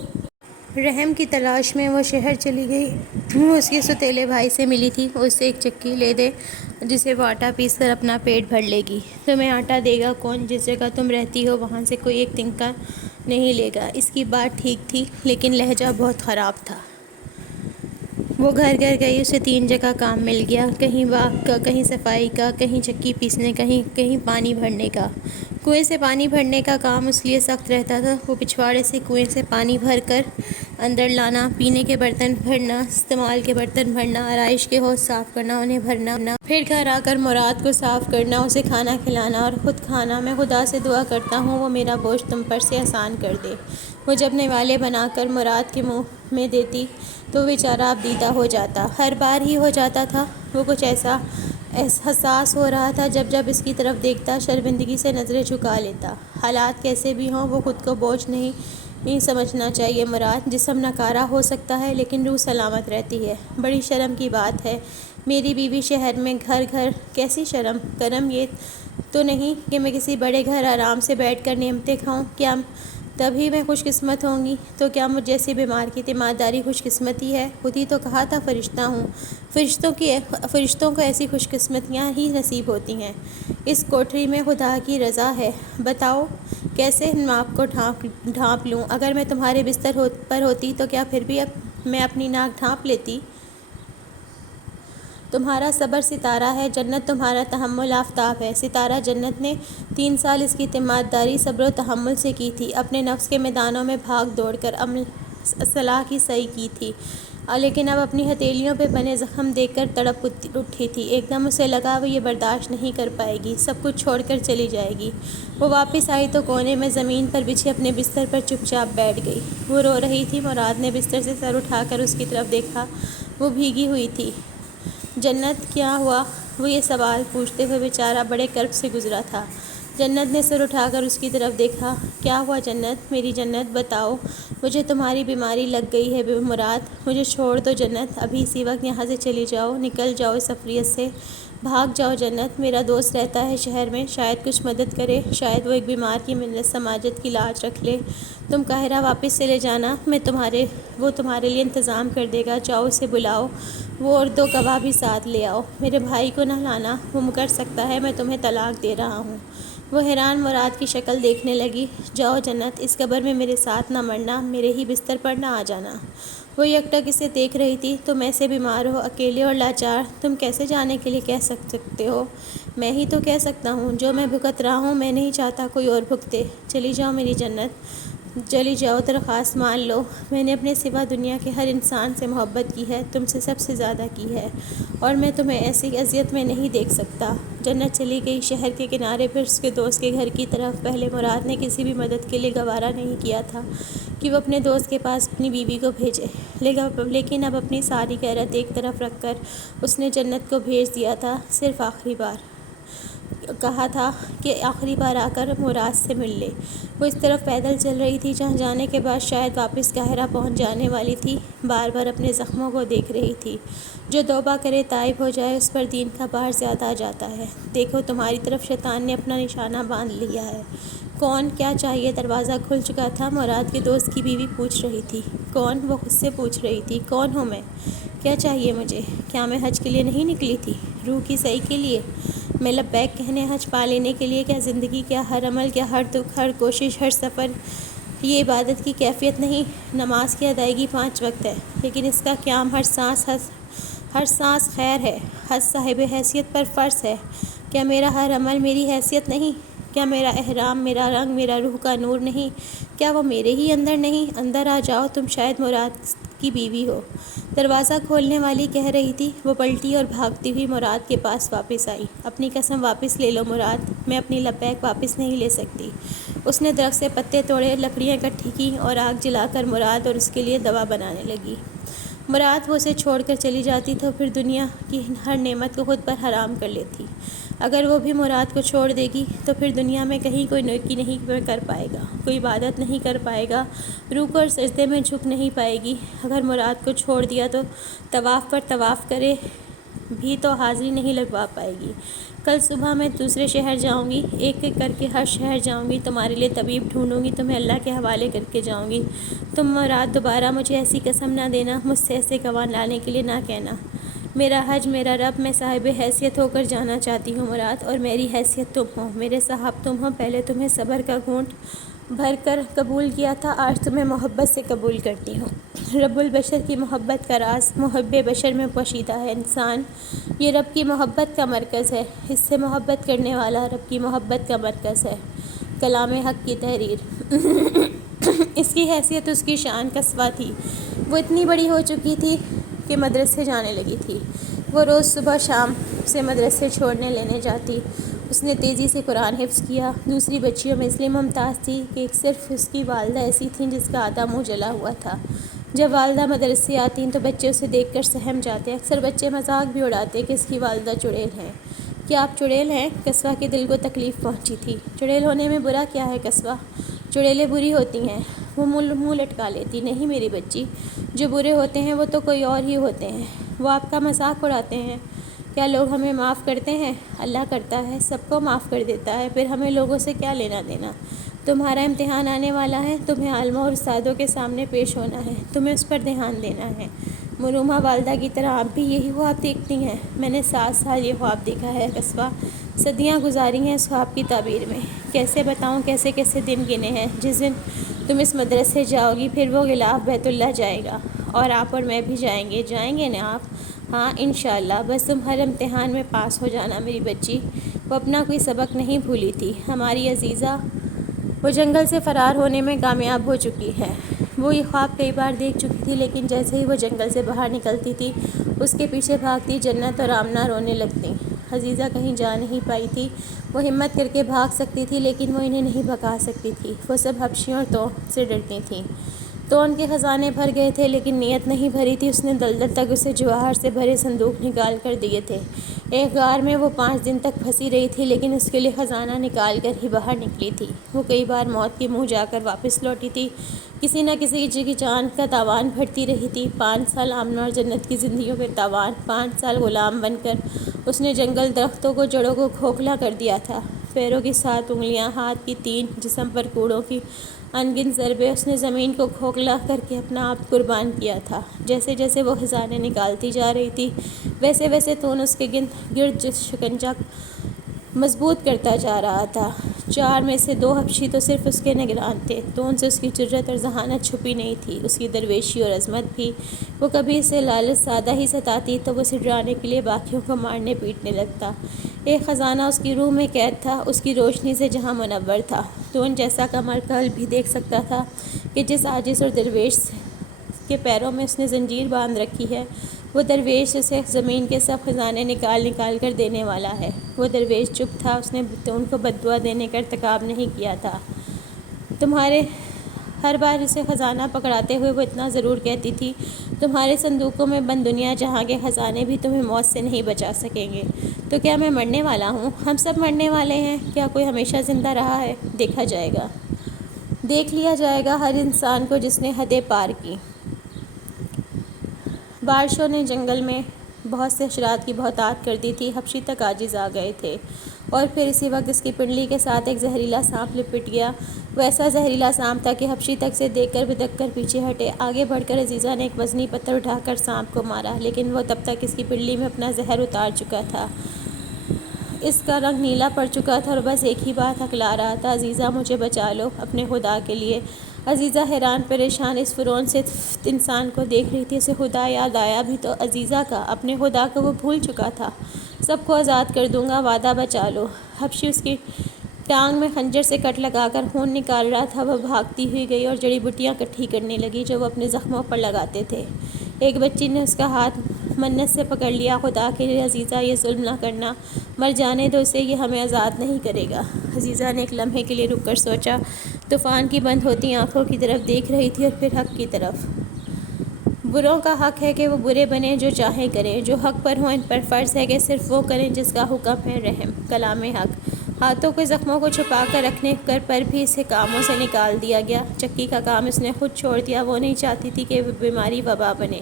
رحم کی تلاش میں وہ شہر چلی گئی۔ وہ اس کے ستیلے بھائی سے ملی تھی، اس سے ایک چکی لے دے جسے وہ آٹا پیس کر اپنا پیٹ بھر لے گی۔ تمہیں آٹا دے گا کون؟ جس جگہ تم رہتی ہو وہاں سے کوئی ایک تنکا نہیں لے گا۔ اس کی بات ٹھیک تھی، لیکن لہجہ بہت خراب تھا۔ وہ گھر گھر گئی، اسے 3 جگہ کام مل گیا، کہیں باغ کا، کہیں صفائی کا، کہیں چکی پیسنے، کہیں پانی بھرنے کا۔ کنویں سے پانی بھرنے کا کام اس لیے سخت رہتا تھا، وہ پچھواڑے سے کنویں سے پانی بھر کر اندر لانا، پینے کے برتن بھرنا، استعمال کے برتن بھرنا، آرائش کے حوض صاف کرنا، انہیں بھرنا، پھر گھر آ کر مراد کو صاف کرنا، اسے کھانا کھلانا اور خود کھانا۔ میں خدا سے دعا کرتا ہوں وہ میرا بوجھ تم پر سے آسان کر دے۔ وہ جب نوالے بنا کر مراد کے منہ میں دیتی تو بیچارہ اب دیدہ ہو جاتا، ہر بار ہی ہو جاتا تھا۔ وہ کچھ ایسا حساس ہو رہا تھا، جب اس کی طرف دیکھتا شرمندگی سے نظریں جھکا لیتا۔ حالات کیسے بھی ہوں، وہ خود کو بوجھ نہیں سمجھنا چاہیے مراد۔ جسم ناکارہ ہو سکتا ہے لیکن روح سلامت رہتی ہے۔ بڑی شرم کی بات ہے، میری بیوی شہر میں گھر کیسی شرم کرم، یہ تو نہیں کہ میں کسی بڑے گھر آرام سے بیٹھ کر نعمتیں کھاؤں، کیا تبھی میں خوش قسمت ہوں گی؟ تو کیا مجھ جیسی بیمار کی تیمارداری خوش قسمتی ہے؟ خود ہی تو کہا تھا فرشتہ ہوں۔ فرشتوں کو ایسی خوش قسمتیاں ہی نصیب ہوتی ہیں۔ اس کوٹھری میں خدا کی رضا ہے، بتاؤ کیسے ناک کو ڈھانپ لوں؟ اگر میں تمہارے بستر پر ہوتی تو کیا پھر بھی میں اپنی ناک ڈھانپ لیتی؟ تمہارا صبر ستارہ ہے، جنت تمہارا تحمل آفتاب ہے۔ ستارہ جنت نے 3 سال اس کی تیمارداری صبر و تحمل سے کی تھی، اپنے نفس کے میدانوں میں بھاگ دوڑ کر اصلاح کی سعی کی تھی، لیکن اب اپنی ہتھیلیوں پہ بنے زخم دیکھ کر تڑپ اٹھی تھی۔ ایک دم اسے لگا وہ یہ برداشت نہیں کر پائے گی، سب کچھ چھوڑ کر چلی جائے گی۔ وہ واپس آئی تو کونے میں زمین پر بچھے اپنے بستر پر چپ چاپ بیٹھ گئی۔ وہ رو رہی تھی۔ مراد نے بستر سے سر اٹھا کر اس کی طرف دیکھا، وہ بھیگی ہوئی تھی۔ جنت کیا ہوا؟ وہ یہ سوال پوچھتے ہوئے بیچارہ بڑے کرب سے گزرا تھا۔ جنت نے سر اٹھا کر اس کی طرف دیکھا۔ کیا ہوا جنت، میری جنت، بتاؤ، مجھے تمہاری بیماری لگ گئی ہے مراد، مجھے چھوڑ دو جنت، ابھی اسی وقت یہاں سے چلی جاؤ، نکل جاؤ اس سفریت سے، بھاگ جاؤ جنت۔ میرا دوست رہتا ہے شہر میں، شاید کچھ مدد کرے، شاید وہ ایک بیمار کی منت سماجت کی لاج رکھ لے۔ تم قاہرہ واپس چلے جانا، وہ تمہارے لیے انتظام کر دے گا، جاؤ اسے بلاؤ، وہ اور 2 گواہ بھی ساتھ لے آؤ۔ میرے بھائی کو نہ لانا، وہ کر سکتا ہے، میں تمہیں طلاق دے رہا ہوں۔ وہ حیران مراد کی شکل دیکھنے لگی۔ جاؤ جنت، اس قبر میں میرے ساتھ نہ مرنا، میرے ہی بستر پر نہ آ جانا۔ وہ یکٹک اسے دیکھ رہی تھی۔ تم ایسے بیمار ہو، اکیلے اور لاچار، تم کیسے جانے کے لیے کہہ سکتے ہو؟ میں ہی تو کہہ سکتا ہوں، جو میں بھگت رہا ہوں میں نہیں چاہتا کوئی اور بھگتے۔ چلی جاؤ میری جنت، چلی جاؤ، درخواست مان لو، میں نے اپنے سوا دنیا کے ہر انسان سے محبت کی ہے، تم سے سب سے زیادہ کی ہے، اور میں تمہیں ایسی اذیت میں نہیں دیکھ سکتا۔ جنت چلی گئی شہر کے کنارے، پھر اس کے دوست کے گھر کی طرف۔ پہلے مراد نے کسی بھی مدد کے لیے گوارا نہیں کیا تھا کہ وہ اپنے دوست کے پاس اپنی بیوی کو بھیجے، لیکن اب اپنی ساری غیرت ایک طرف رکھ کر اس نے جنت کو بھیج دیا تھا۔ صرف آخری بار کہا تھا کہ آخری بار آ کر مراد سے مل لے۔ وہ اس طرف پیدل چل رہی تھی جہاں جانے کے بعد شاید واپس قاہرہ پہنچ جانے والی تھی۔ بار بار اپنے زخموں کو دیکھ رہی تھی۔ جو توبہ کرے تائب ہو جائے، اس پر دین کا بار زیادہ آ جاتا ہے۔ دیکھو تمہاری طرف شیطان نے اپنا نشانہ باندھ لیا ہے۔ کون؟ کیا چاہیے؟ دروازہ کھل چکا تھا، مراد کے دوست کی بیوی پوچھ رہی تھی۔ کون؟ وہ خود سے پوچھ رہی تھی۔ کون ہوں میں؟ کیا چاہیے مجھے؟ کیا میں حج کے لیے نہیں نکلی تھی؟ روح کی صحیح کے لیے؟ میں لبیک کہنے حج پا لینے کے لیے؟ کیا زندگی، کیا ہر عمل، کیا ہر دکھ، ہر کوشش، ہر سفر یہ عبادت کی کیفیت نہیں؟ نماز کی ادائیگی 5 وقت ہے، لیکن اس کا قیام ہر سانس خیر ہے، حج صاحب حیثیت پر فرض ہے۔ کیا میرا ہر عمل میری حیثیت نہیں؟ کیا میرا احرام، میرا رنگ، میرا روح کا نور نہیں؟ کیا وہ میرے ہی اندر نہیں؟ اندر آ جاؤ، تم شاید مراد کی بیوی ہو۔ دروازہ کھولنے والی کہہ رہی تھی۔ وہ پلٹی اور بھاگتی ہوئی مراد کے پاس واپس آئی۔ اپنی قسم واپس لے لو مراد، میں اپنی لبیک واپس نہیں لے سکتی۔ اس نے درخت سے پتے توڑے، لکڑیاں اکٹھی کیں اور آگ جلا کر مراد اور اس کے لیے دوا بنانے لگی۔ مراد وہ اسے چھوڑ کر چلی جاتی تو پھر دنیا کی ہر نعمت کو خود پر حرام کر لیتی۔ اگر وہ بھی مراد کو چھوڑ دے گی تو پھر دنیا میں کہیں کوئی نیکی نہیں کر پائے گا، کوئی عبادت نہیں کر پائے گا، رکوع اور سجدے میں جھک نہیں پائے گی۔ اگر مراد کو چھوڑ دیا تو طواف پر طواف کرے بھی تو حاضری نہیں لگوا پائے گی۔ کل صبح میں دوسرے شہر جاؤں گی، ایک ایک کر کے ہر شہر جاؤں گی، تمہارے لیے طبیب ڈھونڈوں گی، تمہیں اللہ کے حوالے کر کے جاؤں گی۔ تم مراد دوبارہ مجھے ایسی قسم نہ دینا، مجھ سے ایسے گواہ لانے کے لیے نہ کہنا۔ میرا حج، میرا رب، میں صاحب حیثیت ہو کر جانا چاہتی ہوں مراد، اور میری حیثیت تم ہو، میرے صاحب تم ہو۔ پہلے تمہیں صبر کا گھونٹ بھر کر قبول کیا تھا، آج تمہیں محبت سے قبول کرتی ہوں۔ رب البشر کی محبت کا راز محب بشر میں پوشیدہ ہے۔ انسان یہ رب کی محبت کا مرکز ہے، اس سے محبت کرنے والا رب کی محبت کا مرکز ہے۔ کلام حق کی تحریر۔ اس کی حیثیت اس کی شان کسوہ تھی۔ وہ اتنی بڑی ہو چکی تھی کہ مدرسے جانے لگی تھی۔ وہ روز صبح شام سے مدرسے چھوڑنے لینے جاتی۔ اس نے تیزی سے قرآن حفظ کیا۔ دوسری بچیوں میں اس لیے ممتاز تھی کہ ایک صرف اس کی والدہ ایسی تھیں جس کا آدھا منہ جلا ہوا تھا۔ جب والدہ مدرسے آتی تو بچے اسے دیکھ کر سہم جاتے۔ اکثر بچے مذاق بھی اڑاتے کہ اس کی والدہ چڑیل ہیں۔ کیا آپ چڑیل ہیں؟ کسوہ کے دل کو تکلیف پہنچی تھی۔ چڑیل ہونے میں برا کیا ہے کسوہ؟ چڑیلیں بری ہوتی ہیں؟ وہ منہ لٹکا لیتی۔ نہیں میری بچی، جو برے ہوتے ہیں وہ تو کوئی اور ہی ہوتے ہیں، وہ آپ کا مذاق اڑاتے ہیں۔ کیا لوگ ہمیں معاف کرتے ہیں؟ اللہ کرتا ہے، سب کو معاف کر دیتا ہے، پھر ہمیں لوگوں سے کیا لینا دینا؟ تمہارا امتحان آنے والا ہے، تمہیں عالموں اور استادوں کے سامنے پیش ہونا ہے، تمہیں اس پر دھیان دینا ہے۔ مرحومہ والدہ کی طرح آپ بھی یہی خواب دیکھتی ہیں؟ میں نے 7 سال یہ خواب دیکھا ہے کسوہ، صدیاں گزاری ہیں اس خواب کی تعبیر میں۔ کیسے بتاؤں کیسے کیسے دن گنے ہیں؟ جس دن تم اس مدرسے جاؤ گی پھر وہ غلاف بیت اللہ جائے گا، اور آپ اور میں بھی جائیں گے نا آپ؟ ہاں انشاءاللہ، بس تم ہر امتحان میں پاس ہو جانا میری بچی۔ وہ اپنا کوئی سبق نہیں بھولی تھی ہماری عزیزہ، وہ جنگل سے فرار ہونے میں کامیاب ہو چکی ہے۔ وہ یہ خواب کئی بار دیکھ چکی تھی، لیکن جیسے ہی وہ جنگل سے باہر نکلتی تھی اس کے پیچھے بھاگتی جنت اور آمنہ رونے لگتیں۔ عزیزہ کہیں جا نہیں پائی تھی، وہ ہمت کر کے بھاگ سکتی تھی لیکن وہ انہیں نہیں بھگا سکتی تھی۔ وہ سب حبشیوں اور طون سے ڈرتی تھیں۔ طون کے خزانے بھر گئے تھے لیکن نیت نہیں بھری تھی، اس نے دلدل تک اسے جواہر سے بھرے صندوق نکال کر دیے تھے۔ ایک غار میں وہ 5 دن تک پھنسی رہی تھی لیکن اس کے لیے خزانہ نکال کر ہی باہر نکلی تھی۔ وہ کئی بار موت کے منہ جا کر واپس لوٹی تھی، کسی نہ کسی کی جان کا تاوان بھرتی رہی تھی۔ 5 سال آمنہ اور جنت کی زندگیوں کے تاوان، 5 سال غلام بن کر اس نے جنگل درختوں کو جڑوں کو کھوکھلا کر دیا تھا۔ پیروں کی 7 انگلیاں، ہاتھ کی 3، جسم پر کوڑوں کی ان گنت ضربیں، اس نے زمین کو کھوکھلا کر کے اپنا آپ قربان کیا تھا۔ جیسے جیسے وہ خزانے نکالتی جا رہی تھی ویسے ویسے طون اس کے گرد شکنجہ مضبوط کرتا جا رہا تھا۔ 4 میں سے 2 حبشی تو صرف اس کے نگران تھے۔ طون سے اس کی جرأت اور ذہانت چھپی نہیں تھی، اس کی درویشی اور عظمت بھی۔ وہ کبھی اسے لالچ زیادہ ہی ستاتی تو وہ اسے ڈرانے کے لیے باقیوں کو مارنے پیٹنے لگتا۔ ایک خزانہ اس کی روح میں قید تھا، اس کی روشنی سے جہاں منور تھا۔ طون جیسا قمر کل بھی دیکھ سکتا تھا کہ جس عاجز اور درویش کے پیروں میں اس نے زنجیر باندھ رکھی ہے، وہ درویش اسے زمین کے سب خزانے نکال کر دینے والا ہے۔ وہ درویش چپ تھا، اس نے طون کو بد دعا دینے کا ارتکاب نہیں کیا تھا۔ تمہارے ہر بار اسے خزانہ پکڑاتے ہوئے وہ اتنا ضرور کہتی تھی، تمہارے صندوقوں میں بند دنیا جہاں کے خزانے بھی تمہیں موت سے نہیں بچا سکیں گے۔ تو کیا میں مرنے والا ہوں؟ ہم سب مرنے والے ہیں، کیا کوئی ہمیشہ زندہ رہا ہے؟ دیکھا جائے گا، دیکھ لیا جائے گا ہر انسان کو جس نے حدیں پار کی۔ بارشوں نے جنگل میں بہت سے حشرات کی بہتات کر دی تھی، حبشی تک عاجز آ گئے تھے، اور پھر اسی وقت اس کی پنڈلی کے ساتھ ایک زہریلا سانپ لپٹ گیا۔ وہ ایسا زہریلا سانپ تھا کہ حبشی تک سے دیکھ کر بدک کر پیچھے ہٹے۔ آگے بڑھ کر عزیزہ نے ایک وزنی پتھر اٹھا کر سانپ کو مارا، لیکن وہ تب تک اس کی پنڈلی میں اپنا زہر اتار چکا تھا۔ اس کا رنگ نیلا پڑ چکا تھا اور بس ایک ہی بات ہکلا رہا تھا، عزیزہ مجھے بچا لو اپنے خدا کے لیے۔ عزیزہ حیران پریشان اس فرعون سے انسان کو دیکھ رہی تھی، اسے خدا یاد آیا بھی تو عزیزہ کا، اپنے خدا کو وہ بھول چکا تھا۔ سب کو آزاد کر دوں گا، وعدہ بچا لو۔ حبشی اس کی ٹانگ میں خنجر سے کٹ لگا کر خون نکال رہا تھا۔ وہ بھاگتی ہوئی گئی اور جڑی بوٹیاں اکٹھی کرنے لگی جو وہ اپنے زخموں پر لگاتے تھے۔ ایک بچی نے اس کا ہاتھ منت سے پکڑ لیا، خدا کے لیے عزیزہ یہ ظلم نہ کرنا، مر جانے دو اسے، یہ ہمیں آزاد نہیں کرے گا۔ عزیزہ نے ایک لمحے کے لیے رک کر سوچا، طوفان کی بند ہوتی آنکھوں کی طرف دیکھ رہی تھی اور پھر حق کی طرف۔ بروں کا حق ہے کہ وہ برے بنیں جو چاہیں کریں، جو حق پر ہوں ان پر فرض ہے کہ صرف وہ کریں جس کا حکم ہے رحم۔ کلام حق۔ ہاتھوں کے زخموں کو چھپا کر رکھنے پر بھی اسے کاموں سے نکال دیا گیا۔ چکی کا کام اس نے خود چھوڑ دیا، وہ نہیں چاہتی تھی کہ بیماری وبا بنے۔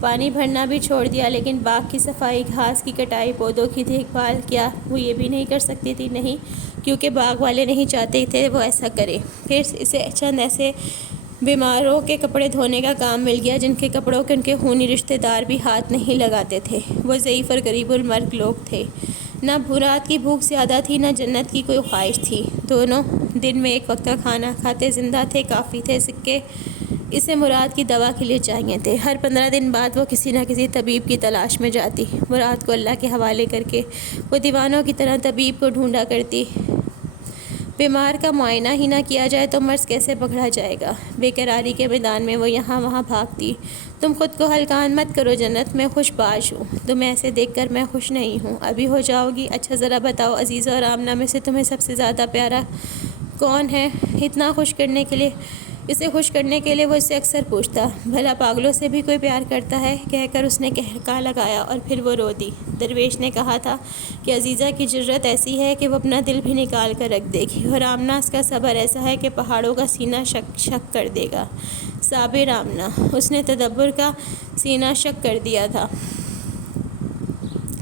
پانی بھرنا بھی چھوڑ دیا، لیکن باغ کی صفائی، گھاس کی کٹائی، پودوں کی دیکھ بھال کیا وہ یہ بھی نہیں کر سکتی تھی؟ نہیں، کیونکہ باغ والے نہیں چاہتے تھے وہ ایسا کرے۔ پھر اسے چند ایسے بیماروں کے کپڑے دھونے کا کام مل گیا جن کے کپڑوں کے ان کے خونی رشتہ دار بھی ہاتھ نہیں لگاتے تھے۔ وہ ضعیف اور غریب المرگ لوگ تھے۔ نہ رات کی بھوک زیادہ تھی، نہ جنت کی کوئی خواہش تھی۔ دونوں دن میں ایک وقت کا کھانا کھاتے، زندہ تھے، کافی تھے، سکے اسے مراد کی دوا کے لیے چاہیے تھے۔ ہر 15 دن بعد وہ کسی نہ کسی طبیب کی تلاش میں جاتی، مراد کو اللہ کے حوالے کر کے وہ دیوانوں کی طرح طبیب کو ڈھونڈا کرتی۔ بیمار کا معائنہ ہی نہ کیا جائے تو مرض کیسے پکڑا جائے گا؟ بے قراری کے میدان میں وہ یہاں وہاں بھاگتی۔ تم خود کو ہلکان مت کرو جنت، میں خوش باش ہوں، تمہیں ایسے دیکھ کر میں خوش نہیں ہوں۔ ابھی ہو جاؤ گی؟ اچھا ذرا بتاؤ، عزیزہ اور آمنہ میں سے تمہیں سب سے زیادہ پیارا کون ہے؟ اسے خوش کرنے کے لیے وہ اس سے اکثر پوچھتا، بھلا پاگلوں سے بھی کوئی پیار کرتا ہے؟ کہہ کر اس نے کہا لگایا اور پھر وہ رو دی۔ درویش نے کہا تھا کہ عزیزہ کی جرت ایسی ہے کہ وہ اپنا دل بھی نکال کر رکھ دے گی، اور آمنہ اس کا صبر ایسا ہے کہ پہاڑوں کا سینہ شک کر دے گا۔ صابر آمنہ، اس نے تدبر کا سینہ شک کر دیا تھا۔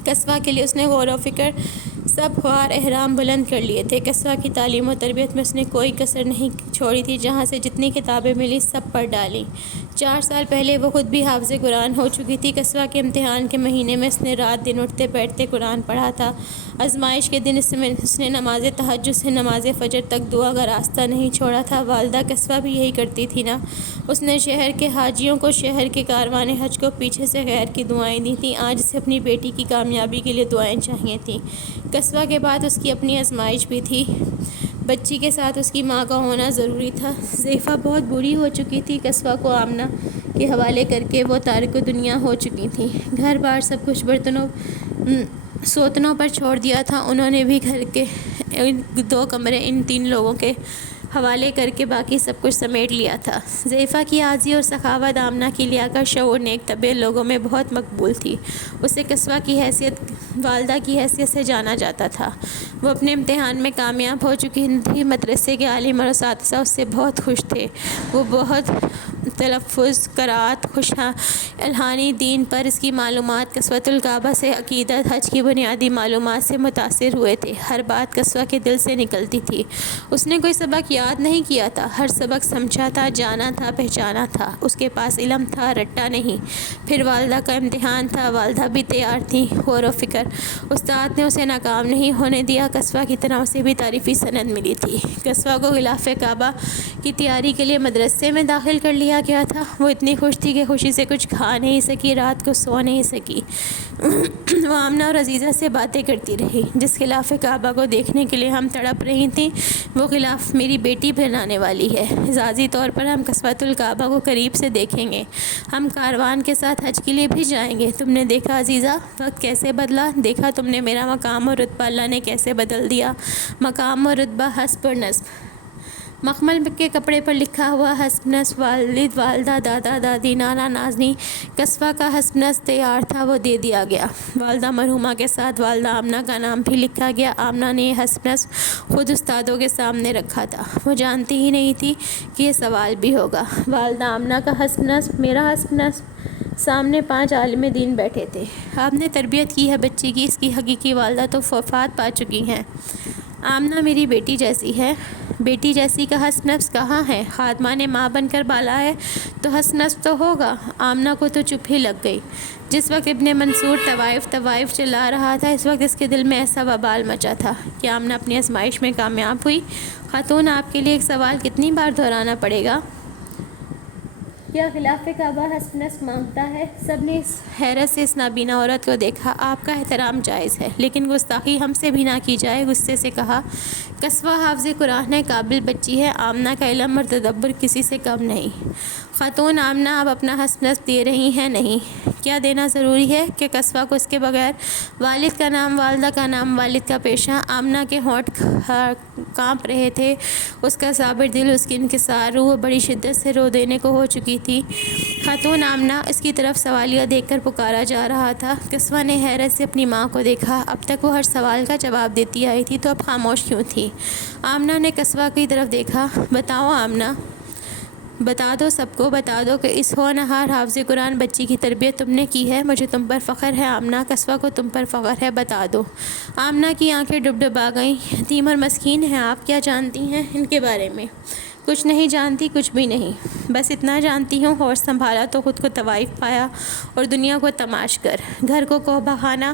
قصویٰ کے لیے اس نے غور و فکر سب خوار احرام بلند کر لیے تھے۔ قصویٰ کی تعلیم و تربیت میں اس نے کوئی کسر نہیں چھوڑی تھی، جہاں سے جتنی کتابیں ملی سب پڑھ ڈالیں۔ 4 سال پہلے وہ خود بھی حافظ قرآن ہو چکی تھی۔ قصویٰ کے امتحان کے مہینے میں اس نے رات دن اٹھتے بیٹھتے قرآن پڑھا تھا۔ آزمائش کے دن اس نے نماز تہجد سے نماز فجر تک دعا کا راستہ نہیں چھوڑا تھا۔ والدہ قصویٰ بھی یہی کرتی تھی نا؟ اس نے شہر کے حاجیوں کو، شہر کے کاروان حج کو پیچھے سے خیر کی دعائیں دی تھیں۔ آج اسے اپنی بیٹی کی کامیابی کے لیے دعائیں چاہیے تھیں۔ قصویٰ کے بعد اس کی اپنی آزمائش بھی تھی۔ بچی کے ساتھ اس کی ماں کا ہونا ضروری تھا۔ ضعیفہ بہت بری ہو چکی تھی۔ قصویٰ کو آمنہ کے حوالے کر کے وہ تارک دنیا ہو چکی تھی۔ گھر بار سب کچھ سوتنوں پر چھوڑ دیا تھا۔ انہوں نے بھی گھر کے 2 کمرے ان 3 لوگوں کے حوالے کر کے باقی سب کچھ سمیٹ لیا تھا۔ ضعیفہ کی عاجزی اور سخاوت آمنہ کی لیاقت، شعور، نیک طبیعت لوگوں میں بہت مقبول تھی۔ اسے قصویٰ کی حیثیت، والدہ کی حیثیت سے جانا جاتا تھا۔ وہ اپنے امتحان میں کامیاب ہو چکی تھی۔ مدرسے کے عالم اور اساتذہ اس سے بہت خوش تھے۔ وہ بہت تلفظ، قرات، الہانی دین پر اس کی معلومات، کسوۃ الکعبہ سے عقیدت، حج کی بنیادی معلومات سے متاثر ہوئے تھے۔ ہر بات قصویٰ کے دل سے نکلتی تھی۔ اس نے کوئی سبق یاد نہیں کیا تھا، ہر سبق سمجھا تھا، جانا تھا، پہچانا تھا۔ اس کے پاس علم تھا، رٹا نہیں۔ پھر والدہ کا امتحان تھا، والدہ بھی تیار تھیں، غور و فکر۔ استاد نے اسے ناکام نہیں ہونے دیا۔ قصویٰ کی طرح اسے بھی تعریفی سند ملی تھی۔ قصویٰ کو غلاف کعبہ کی تیاری کے لیے مدرسے میں داخل کر لیا گیا تھا۔ وہ اتنی خوش تھی کہ خوشی سے کچھ کھا نہیں سکی، رات کو سو نہیں سکی۔ وہ آمنہ اور عزیزہ سے باتیں کرتی رہی۔ جس غلاف کعبہ کو دیکھنے کے لیے ہم تڑپ رہی تھیں، وہ غلاف میری بیٹی بنانے والی ہے۔ اعزازی طور پر ہم کسوۃ الکعبہ کو قریب سے دیکھیں گے۔ ہم کاروان کے ساتھ حج کے لیے بھی جائیں گے۔ تم نے دیکھا عزیزہ، وقت کیسے بدلا؟ دیکھا تم نے میرا مقام اور رتبہ اللہ نے کیسے بدل دیا؟ مقام اور رتبہ حسب اور نسب۔ مخمل کے کپڑے پر لکھا ہوا حسب نسب، والد، والدہ، دادا، دادی، نانا، نازنی۔ قصویٰ کا حسب نسب تیار تھا، وہ دے دیا گیا۔ والدہ مرحومہ کے ساتھ والدہ آمنہ کا نام بھی لکھا گیا۔ آمنہ نے یہ حسب نسب خود استادوں کے سامنے رکھا تھا۔ وہ جانتی ہی نہیں تھی کہ یہ سوال بھی ہوگا۔ والدہ آمنہ کا حسب نسب، میرا حسب نسب۔ سامنے 5 عالم دین بیٹھے تھے۔ آپ نے تربیت کی ہے بچی کی، اس کی حقیقی والدہ تو وفات پا چکی ہیں۔ آمنہ میری بیٹی جیسی ہے۔ بیٹی جیسی کا حسب نسب کہاں ہے؟ خادمہ نے ماں بن کر بالا ہے تو حسب نسب تو ہوگا۔ آمنہ کو تو چپ ہی لگ گئی۔ جس وقت ابن منصور طوائف چلا رہا تھا، اس وقت اس کے دل میں ایسا وبال مچا تھا کہ آمنہ اپنی آزمائش میں کامیاب ہوئی۔ خاتون، آپ کے لیے ایک سوال کتنی بار دہرانا پڑے گا؟ کیا خلاف کعبہ حسب نسب مانگتا ہے؟ سب نے اس حیرت سے اس نابینا عورت کو دیکھا۔ آپ کا احترام جائز ہے، لیکن گستاخی ہم سے بھی نہ کی جائے۔ غصے سے کہا، قصویٰ حافظ قرآن ہے، قابل بچی ہے، آمنہ کا علم اور تدبر کسی سے کم نہیں۔ خاتون، آمنہ آپ اپنا حسب نسب دے رہی ہیں؟ نہیں۔ کیا دینا ضروری ہے کہ قصوہ کو اس کے بغیر؟ والد کا نام، والدہ کا نام، والد کا پیشہ۔ آمنہ کے ہونٹ کانپ رہے تھے، اس کا صابر دل، اس کی انکسار روح بڑی شدت سے رو دینے کو ہو چکی تھی۔ خاتون آمنہ، اس کی طرف سوالیہ دیکھ کر پکارا جا رہا تھا۔ قصوہ نے حیرت سے اپنی ماں کو دیکھا، اب تک وہ ہر سوال کا جواب دیتی آئی تھی، تو اب خاموش کیوں تھی؟ آمنہ نے قصوہ کی طرف دیکھا۔ بتاؤ آمنہ، بتا دو سب کو، بتا دو کہ اس ہونہار حافظ قرآن بچی کی تربیت تم نے کی ہے۔ مجھے تم پر فخر ہے آمنہ، قصوہ کو تم پر فخر ہے، بتا دو۔ آمنہ کی آنکھیں ڈبڈبا گئیں۔ یتیم اور مسکین ہیں آپ، کیا جانتی ہیں ان کے بارے میں؟ کچھ نہیں جانتی، کچھ بھی نہیں، بس اتنا جانتی ہوں ہوش سنبھالا تو خود کو طوائف پایا اور دنیا کو تماش کر، گھر کو کوبہ خانہ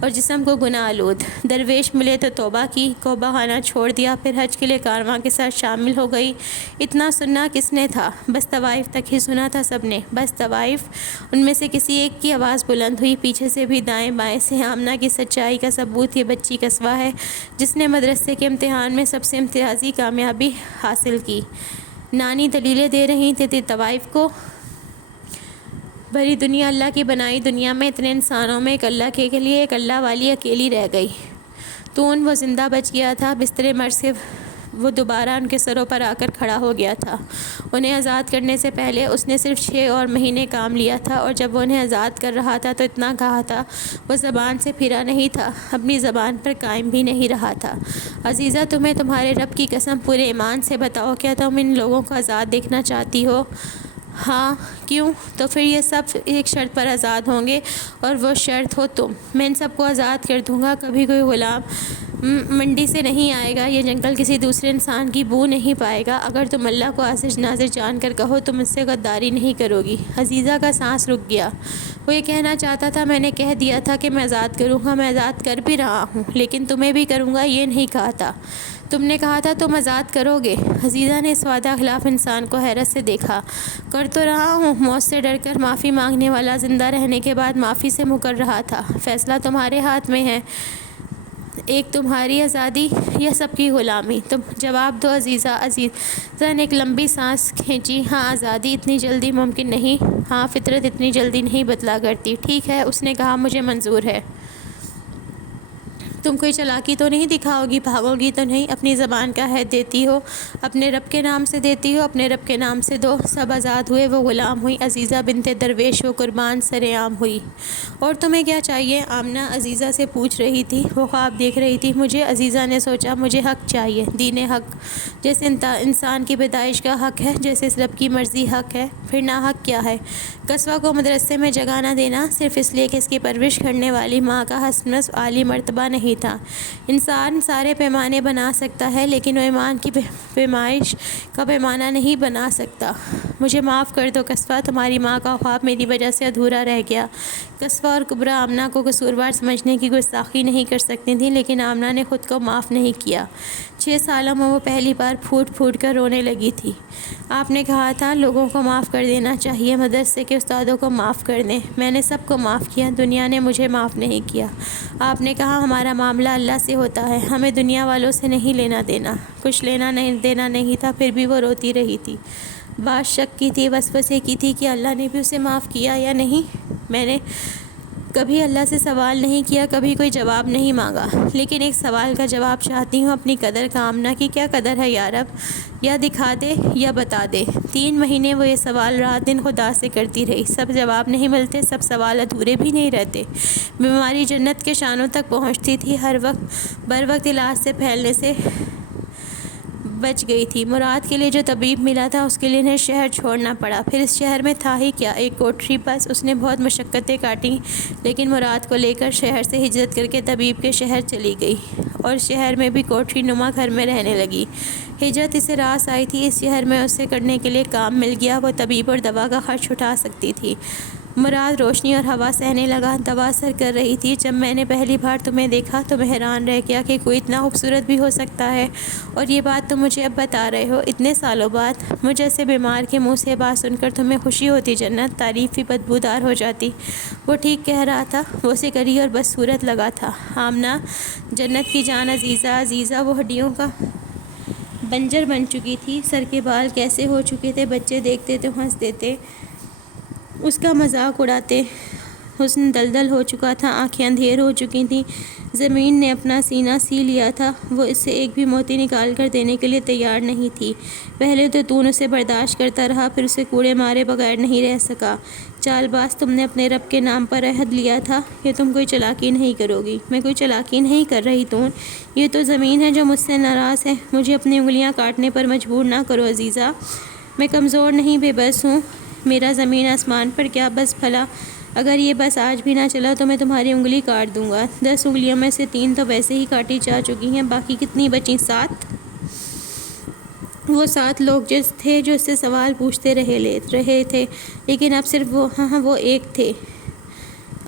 اور جسم کو گناہ آلود۔ درویش ملے تو توبہ کی، کوبہ خانہ چھوڑ دیا، پھر حج کے لیے کارواں کے ساتھ شامل ہو گئی۔ اتنا سننا کس نے تھا؟ بس طوائف تک ہی سنا تھا سب نے، بس طوائف۔ ان میں سے کسی ایک کی آواز بلند ہوئی، پیچھے سے بھی، دائیں بائیں سے۔ آمنہ کی سچائی کا ثبوت یہ بچی قصوہ ہے، جس نے مدرسے کے امتحان میں سب سے امتیازی کامیابی حاصل کی۔ نانی دلیلیں دے رہی تھی طوائف کو۔ بھری دنیا، اللہ کی بنائی دنیا میں اتنے انسانوں میں ایک اللہ کے لیے ایک اللہ والی اکیلی رہ گئی۔ تو وہ زندہ بچ گیا تھا، بستر مرض سے وہ دوبارہ ان کے سروں پر آ کر کھڑا ہو گیا تھا۔ انہیں آزاد کرنے سے پہلے اس نے صرف 6 اور مہینے کام لیا تھا، اور جب وہ انہیں آزاد کر رہا تھا تو اتنا کہا تھا، وہ زبان سے پھرا نہیں تھا، اپنی زبان پر قائم بھی نہیں رہا تھا۔ عزیزہ، تمہیں تمہارے رب کی قسم پورے ایمان سے بتاؤ، کیا تم ان لوگوں کو آزاد دیکھنا چاہتی ہو؟ ہاں۔ کیوں؟ تو پھر یہ سب ایک شرط پر آزاد ہوں گے، اور وہ شرط ہو تم۔ میں ان سب کو آزاد کر دوں گا، کبھی کوئی غلام منڈی سے نہیں آئے گا، یہ جنگل کسی دوسرے انسان کی بو نہیں پائے گا۔ اگر تم اللہ کو عاجز ناظر جان کر کہو تو مجھ سے غداری نہیں کرو گی۔ عزیزہ کا سانس رک گیا۔ وہ یہ کہنا چاہتا تھا، میں نے کہہ دیا تھا کہ میں آزاد کروں گا، میں آزاد کر بھی رہا ہوں، لیکن تمہیں بھی کروں گا یہ نہیں کہا تھا۔ تم نے کہا تھا تم آزاد کرو گے۔ عزیزہ نے اس وعدہ خلاف انسان کو حیرت سے دیکھا۔ کر تو رہا ہوں، موت سے ڈر کر معافی مانگنے والا زندہ رہنے کے بعد معافی سے مکر رہا تھا۔ فیصلہ تمہارے ہاتھ میں ہے، ایک تمہاری آزادی یا سب کی غلامی؟ تم جواب دو عزیزہ۔ عزیزہ نے ایک لمبی سانس کھینچی۔ ہاں، آزادی اتنی جلدی ممکن نہیں، ہاں، فطرت اتنی جلدی نہیں بدلا کرتی۔ ٹھیک ہے، اس نے کہا، مجھے منظور ہے۔ تم کوئی چالاکی تو نہیں دکھاؤ گی، بھاگو گی تو نہیں؟ اپنی زبان کا عہد دیتی ہو، اپنے رب کے نام سے دیتی ہو، اپنے رب کے نام سے دو۔ سب آزاد ہوئے، وہ غلام ہوئی۔ عزیزہ بنت درویش وہ قربان سرِ عام ہوئی۔ اور تمہیں کیا چاہیے؟ آمنہ عزیزہ سے پوچھ رہی تھی، وہ خواب دیکھ رہی تھی۔ مجھے، عزیزہ نے سوچا، مجھے حق چاہیے، دین حق، جیسے انسان کی پیدائش کا حق ہے، جیسے اس رب کی مرضی حق ہے، پھر ناحق کیا ہے؟ قصوہ کو مدرسے میں جگہ نہ دینا، صرف اس لیے کہ اس کی پرورش کرنے والی ماں کا حسب عالی مرتبہ نہیں تھا۔ انسان سارے پیمانے بنا سکتا ہے، لیکن وہ ایمان کی پیمائش کا پیمانہ نہیں بنا سکتا۔ مجھے معاف کر دو قصوہ، تمہاری ماں کا خواب میری وجہ سے ادھورا رہ گیا۔ قصوہ اور کبریٰ آمنہ کو قصوروار سمجھنے کی گستاخی نہیں کر سکتی تھیں، لیکن آمنہ نے خود کو معاف نہیں کیا۔ 6 سالوں میں وہ پہلی بار پھوٹ پھوٹ کر رونے لگی تھی۔ آپ نے کہا تھا لوگوں کو معاف کر دینا چاہیے، مدرسے کے استادوں کو معاف کر دیں۔ میں نے سب کو معاف کیا، دنیا نے مجھے معاف نہیں کیا۔ آپ نے کہا ہمارا معاملہ اللہ سے ہوتا ہے، ہمیں دنیا والوں سے نہیں لینا دینا۔ کچھ لینا دینا نہیں تھا، پھر بھی وہ روتی رہی تھی۔ بات شک کی تھی، وسوسے کی تھی کہ اللہ نے بھی اسے معاف کیا یا نہیں۔ میں نے کبھی اللہ سے سوال نہیں کیا، کبھی کوئی جواب نہیں مانگا، لیکن ایک سوال کا جواب چاہتی ہوں، اپنی قدر کا۔ آمنہ کی کیا قدر ہے یا رب؟ یا دکھا دے یا بتا دے۔ 3 مہینے وہ یہ سوال رات دن خدا سے کرتی رہی۔ سب جواب نہیں ملتے، سب سوال ادھورے بھی نہیں رہتے۔ بیماری جنت کے شانوں تک پہنچتی تھی، ہر وقت بر وقت علاج سے پھیلنے سے بچ گئی تھی۔ مراد کے لیے جو طبیب ملا تھا، اس کے لیے انہیں شہر چھوڑنا پڑا۔ پھر اس شہر میں تھا ہی کیا، ایک کوٹری، بس۔ اس نے بہت مشقتیں کاٹیں، لیکن مراد کو لے کر شہر سے ہجرت کر کے طبیب کے شہر چلی گئی، اور شہر میں بھی کوٹری نما گھر میں رہنے لگی۔ ہجرت اسے راس آئی تھی، اس شہر میں اسے کرنے کے لیے کام مل گیا، وہ طبیب اور دوا کا خرچ اٹھا سکتی تھی۔ مراد روشنی اور ہوا سہنے لگا، دوا اثر کر رہی تھی۔ جب میں نے پہلی بار تمہیں دیکھا تو میں حیران رہ گیا کہ کوئی اتنا خوبصورت بھی ہو سکتا ہے، اور یہ بات تم مجھے اب بتا رہے ہو اتنے سالوں بعد۔ مجھ جیسے بیمار کے منہ سے بات سن کر تمہیں خوشی ہوتی جنت، تعریف بھی بدبودار ہو جاتی۔ وہ ٹھیک کہہ رہا تھا، وہ سکری اور بدصورت لگا تھا۔ آمنہ، جنت کی جان عزیزہ، عزیزہ وہ ہڈیوں کا بنجر بن چکی تھی، سر کے بال کیسے ہو چکے تھے، بچے دیکھتے تو ہنس دیتے، اس کا مذاق اڑاتے، حسن دلدل ہو چکا تھا، آنکھیں اندھیر ہو چکی تھیں، زمین نے اپنا سینہ سی لیا تھا، وہ اس سے ایک بھی موتی نکال کر دینے کے لیے تیار نہیں تھی۔ پہلے تو تون اسے برداشت کرتا رہا، پھر اسے کوڑے مارے بغیر نہیں رہ سکا۔ چال باز، تم نے اپنے رب کے نام پر عہد لیا تھا کہ تم کوئی چالاکی نہیں کرو گی۔ میں کوئی چالاکی نہیں کر رہی تون، یہ تو زمین ہے جو مجھ سے ناراض ہے۔ مجھے اپنی انگلیاں کاٹنے پر مجبور نہ کرو عزیزہ، میں کمزور نہیں بے بس ہوں۔ میرا زمین آسمان پر کیا بس بھلا، اگر یہ بس آج بھی نہ چلا تو میں تمہاری انگلی کاٹ دوں گا۔ 10 انگلیوں میں سے 3 تو ویسے ہی کاٹی جا چکی ہیں، باقی کتنی بچیں؟ 7۔ وہ 7 لوگ تھے جو اس سے سوال پوچھتے رہے تھے، لیکن اب صرف وہ ایک تھے۔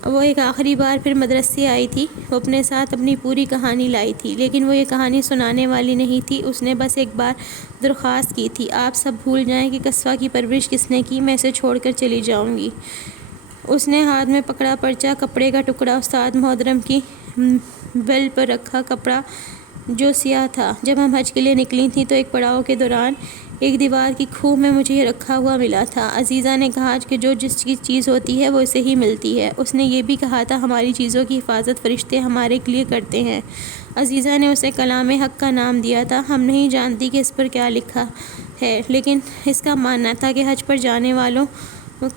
وہ ایک آخری بار پھر مدرسے آئی تھی۔ وہ اپنے ساتھ اپنی پوری کہانی لائی تھی، لیکن وہ یہ کہانی سنانے والی نہیں تھی۔ اس نے بس ایک بار درخواست کی تھی، آپ سب بھول جائیں کہ قصوہ کی پرورش کس نے کی، میں اسے چھوڑ کر چلی جاؤں گی۔ اس نے ہاتھ میں پکڑا پرچہ، کپڑے کا ٹکڑا، استاد محترم کی بیل پر رکھا کپڑا جو سیاہ تھا۔ جب ہم حج کے لیے نکلی تھیں تو ایک پڑاؤ کے دوران ایک دیوار کی کھوہ میں مجھے یہ رکھا ہوا ملا تھا۔ عزیزہ نے کہا کہ جو جس کی چیز ہوتی ہے وہ اسے ہی ملتی ہے۔ اس نے یہ بھی کہا تھا، ہماری چیزوں کی حفاظت فرشتے ہمارے لیے کرتے ہیں۔ عزیزہ نے اسے کلام حق کا نام دیا تھا۔ ہم نہیں جانتی کہ اس پر کیا لکھا ہے، لیکن اس کا ماننا تھا کہ حج پر جانے والوں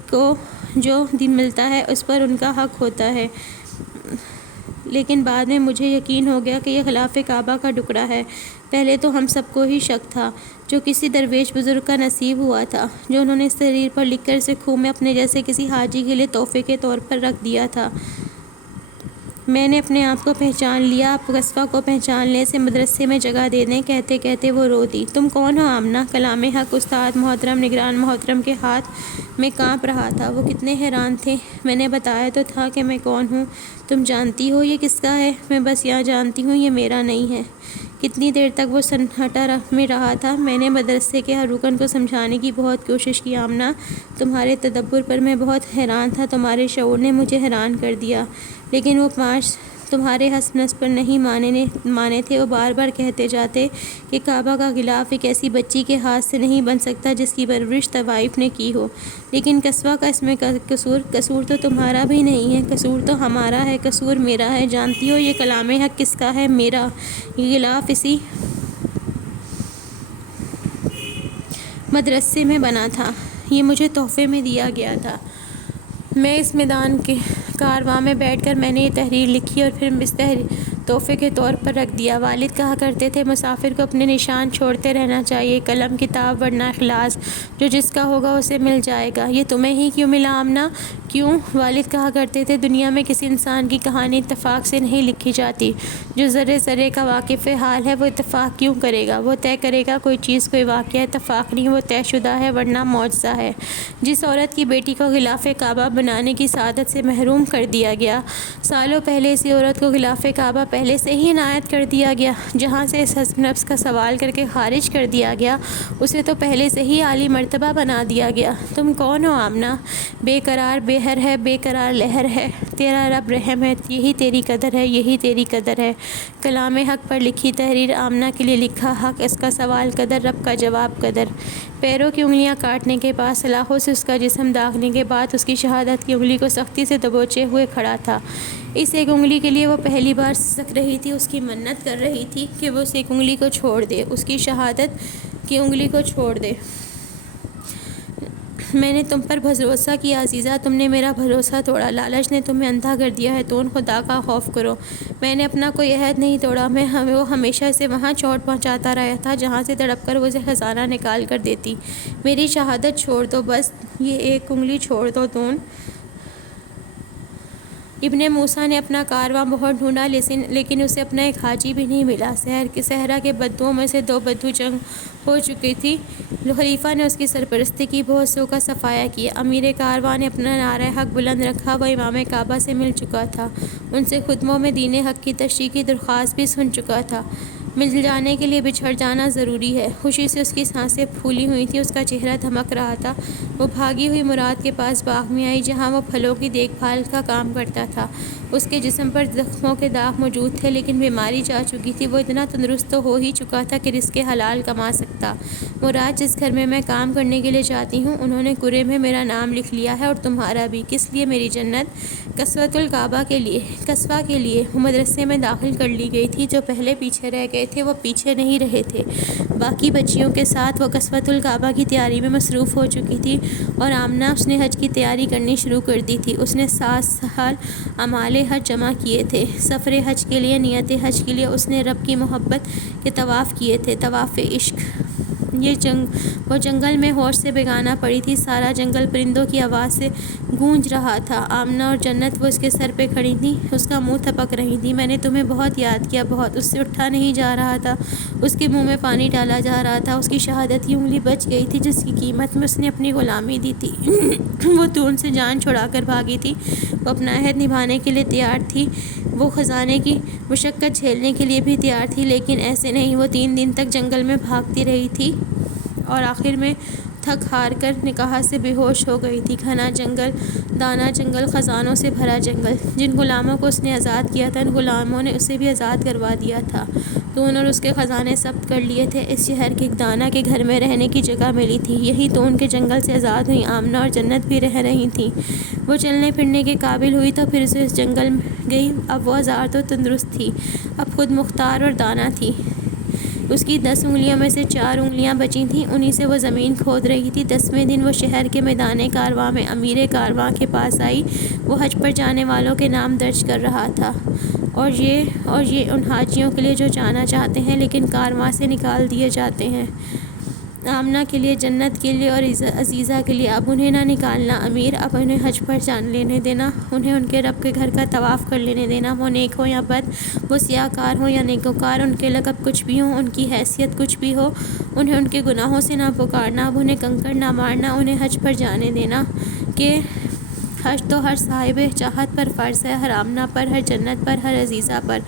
کو جو ملتا ہے اس پر ان کا حق ہوتا ہے۔ لیکن بعد میں مجھے یقین ہو گیا کہ یہ غلاف کعبہ کا ٹکڑا ہے۔ پہلے تو ہم سب کو ہی شک تھا، جو کسی درویش بزرگ کا نصیب ہوا تھا، جو انہوں نے اس تحریر پر لکھ کر اسے کھوہ میں اپنے جیسے کسی حاجی کے لیے تحفے کے طور پر رکھ دیا تھا۔ میں نے اپنے آپ کو پہچان لیا، آپ قصوہ کو پہچان لیں، اسے مدرسے میں جگہ دے دیں۔ کہتے کہتے وہ رو دی۔ تم کون ہو آمنہ؟ کلام حق استاد محترم نگران محترم کے ہاتھ میں کانپ رہا تھا۔ وہ کتنے حیران تھے۔ میں نے بتایا تو تھا کہ میں کون ہوں۔ تم جانتی ہو یہ کس کا ہے؟ میں بس یہ جانتی ہوں یہ میرا نہیں ہے۔ کتنی دیر تک وہ سنہٹا میں رہا تھا۔ میں نے مدرسے کے ہر رکن کو سمجھانے کی بہت کوشش کی، آمنہ تمہارے تدبر پر میں بہت حیران تھا، تمہارے شعور نے مجھے حیران کر دیا۔ لیکن وہ 5 تمہارے حسب نسب پر نہیں مانے تھے۔ وہ بار بار کہتے جاتے کہ کعبہ کا غلاف ایک ایسی بچی کے ہاتھ سے نہیں بن سکتا جس کی پرورش طوائف نے کی ہو۔ لیکن قصوہ کا اس میں قصور تو تمہارا بھی نہیں ہے، قصور تو ہمارا ہے، قصور میرا ہے۔ جانتی ہو یہ کلام حق کس کا ہے؟ میرا۔ یہ غلاف اسی مدرسے میں بنا تھا، یہ مجھے تحفے میں دیا گیا تھا۔ میں اس میدان کے کارواں میں بیٹھ کر میں نے یہ تحریر لکھی اور پھر اس تحفے کے طور پر رکھ دیا۔ والد کہا کرتے تھے، مسافر کو اپنے نشان چھوڑتے رہنا چاہیے، قلم کتاب ورنہ اخلاص، جو جس کا ہوگا اسے مل جائے گا۔ یہ تمہیں ہی کیوں ملا آمنہ؟ کیوں؟ والد کہا کرتے تھے، دنیا میں کسی انسان کی کہانی اتفاق سے نہیں لکھی جاتی۔ جو ذرے ذرے کا واقف حال ہے وہ اتفاق کیوں کرے گا؟ وہ طے کرے گا کوئی چیز، کوئی واقعہ اتفاق نہیں، وہ طے شدہ ہے ورنہ معجزہ ہے۔ جس عورت کی بیٹی کو غلاف کعبہ بنانے کی سعادت سے محروم کر دیا گیا، سالوں پہلے اسی عورت کو غلاف کعبہ پہلے سے ہی عنایت کر دیا گیا۔ جہاں سے اس حسب نفس کا سوال کر کے خارج کر دیا گیا، اسے تو پہلے سے ہی عالی مرتبہ بنا دیا گیا۔ تم کون ہو آمنہ؟ بے قرار بحر ہے، بے قرار لہر ہے، تیرا رب رحم ہے، یہی تیری قدر ہے، یہی تیری قدر ہے۔ کلام حق پر لکھی تحریر، آمنہ کے لیے لکھا حق، اس کا سوال قدر، رب کا جواب قدر۔ پیروں کی انگلیاں کاٹنے کے بعد، سلاخوں سے اس کا جسم داغنے کے بعد، اس کی شہادت کی انگلی کو سختی سے دبوچے ہوئے کھڑا تھا۔ اس ایک انگلی کے لیے وہ پہلی بار سسک رہی تھی، اس کی منت کر رہی تھی کہ وہ اس ایک انگلی کو چھوڑ دے، اس کی شہادت کی انگلی کو چھوڑ دے۔ میں نے تم پر بھروسہ کیا عزیزہ، تم نے میرا بھروسہ توڑا، لالچ نے تمہیں اندھا کر دیا ہے، تون خدا کا خوف کرو۔ میں نے اپنا کوئی عہد نہیں توڑا، وہ ہمیشہ سے وہاں چوٹ پہنچاتا رہا تھا جہاں سے تڑپ کر وہ اسے خزانہ نکال کر دیتی۔ میری شہادت چھوڑ دو، بس یہ ایک انگلی چھوڑ دو تون۔ ابن موسیٰ نے اپنا کارواں بہت ڈھونڈا، لیکن اسے اپنا ایک حاجی بھی نہیں ملا۔ صحرا کے بدوؤں میں سے 2 بدو جنگ ہو چکی تھی۔ خلیفہ نے اس کی سرپرستی کی، بہت سو کا صفایا کیا۔ امیر کارواں نے اپنا نعرہ حق بلند رکھا، وہ امام کعبہ سے مل چکا تھا، ان سے خطبوں میں دین حق کی تشریح کی درخواست بھی سن چکا تھا۔ مل جانے کے لیے بچھڑ جانا ضروری ہے۔ خوشی سے اس کی سانسیں پھولی ہوئی تھیں، اس کا چہرہ دھمک رہا تھا۔ وہ بھاگی ہوئی مراد کے پاس باغ میں آئی، جہاں وہ پھلوں کی دیکھ بھال کا کام کرتا تھا۔ اس کے جسم پر زخموں کے داغ موجود تھے، لیکن بیماری جا چکی تھی۔ وہ اتنا تندرست تو ہو ہی چکا تھا کہ رزق حلال کما سکتا۔ مراد، جس گھر میں کام کرنے کے لیے جاتی ہوں، انہوں نے کرے میں میرا نام لکھ لیا ہے اور تمہارا بھی۔ کس لیے؟ میری جنت کسوۃ الکعبہ کے لیے، کسوہ کے لیے۔ وہ مدرسے میں داخل کر لی گئی تھی۔ جو پہلے پیچھے رہ گئے تھے وہ پیچھے نہیں رہے تھے۔ باقی بچیوں کے ساتھ وہ کسوۃ الکعبہ کی تیاری میں مصروف ہو چکی تھی، اور آمنہ، اس نے حج کی تیاری کرنی شروع کر دی تھی۔ اس نے 7 سال اعمال حج جمع کیے تھے۔ سفر حج کے لیے، نیت حج کے لیے اس نے رب کی محبت کے طواف کیے تھے، طواف عشق۔ وہ جنگل میں ہوش سے بیگانہ پڑی تھی۔ سارا جنگل پرندوں کی آواز سے گونج رہا تھا۔ آمنہ اور جنت، وہ اس کے سر پہ کھڑی تھیں، اس کا منہ تھپک رہی تھیں۔ میں نے تمہیں بہت یاد کیا، بہت۔ اس سے اٹھا نہیں جا رہا تھا، اس کے منہ میں پانی ڈالا جا رہا تھا۔ اس کی شہادت کی انگلی بچ گئی تھی، جس کی قیمت میں اس نے اپنی غلامی دی تھی۔ وہ تو ان سے جان چھڑا کر بھاگی تھی۔ وہ اپنا عہد نبھانے کے لیے تیار تھی، وہ خزانے کی مشقت جھیلنے کے لیے بھی تیار تھی، لیکن ایسے نہیں۔ وہ 3 دن تک جنگل میں بھاگتی رہی تھی اور آخر میں تھک ہار کر نکاح سے بے ہوش ہو گئی تھی۔ گھنا جنگل، دانا جنگل، خزانوں سے بھرا جنگل۔ جن غلاموں کو اس نے آزاد کیا تھا، ان غلاموں نے اسے بھی آزاد کروا دیا تھا۔ تو انہوں نے اس کے خزانے ضبط کر لیے تھے۔ اس شہر کے ایک دانا کے گھر میں رہنے کی جگہ ملی تھی، یہی تو ان کے جنگل سے آزاد ہوئی۔ آمنہ اور جنت بھی رہ رہی تھیں۔ وہ چلنے پھرنے کے قابل ہوئی تو پھر سے اس جنگل گئی۔ اب وہ آزاد و تندرست تھی، اب خود مختار اور دانا تھی۔ اس کی 10 انگلیوں میں سے 4 انگلیاں بچی تھیں، انہی سے وہ زمین کھود رہی تھی۔ 10ویں دن وہ شہر کے میدان کارواں میں امیر کارواں کے پاس آئی۔ وہ حج پر جانے والوں کے نام درج کر رہا تھا، اور یہ ان حاجیوں کے لیے جو جانا چاہتے ہیں لیکن کارواں سے نکال دیے جاتے ہیں۔ آمنہ کے لیے، جنت کے لیے اور عزیزہ کے لیے۔ اب انہیں نہ نکالنا امیر، اب انہیں حج پر جان لینے دینا، انہیں ان کے رب کے گھر کا طواف کر لینے دینا۔ وہ نیک ہو یا بد، وہ سیاہ کار ہو یا نیکوکار، ان کے لقب کچھ بھی ہوں، ان کی حیثیت کچھ بھی ہو، انہیں ان کے گناہوں سے نہ پکارنا، اب انہیں کنکر نہ مارنا، انہیں حج پر جانے دینا کہ حج تو ہر صاحب چاہت پر فرض ہے، ہر آمنہ پر، ہر جنت پر، ہر عزیزہ پر۔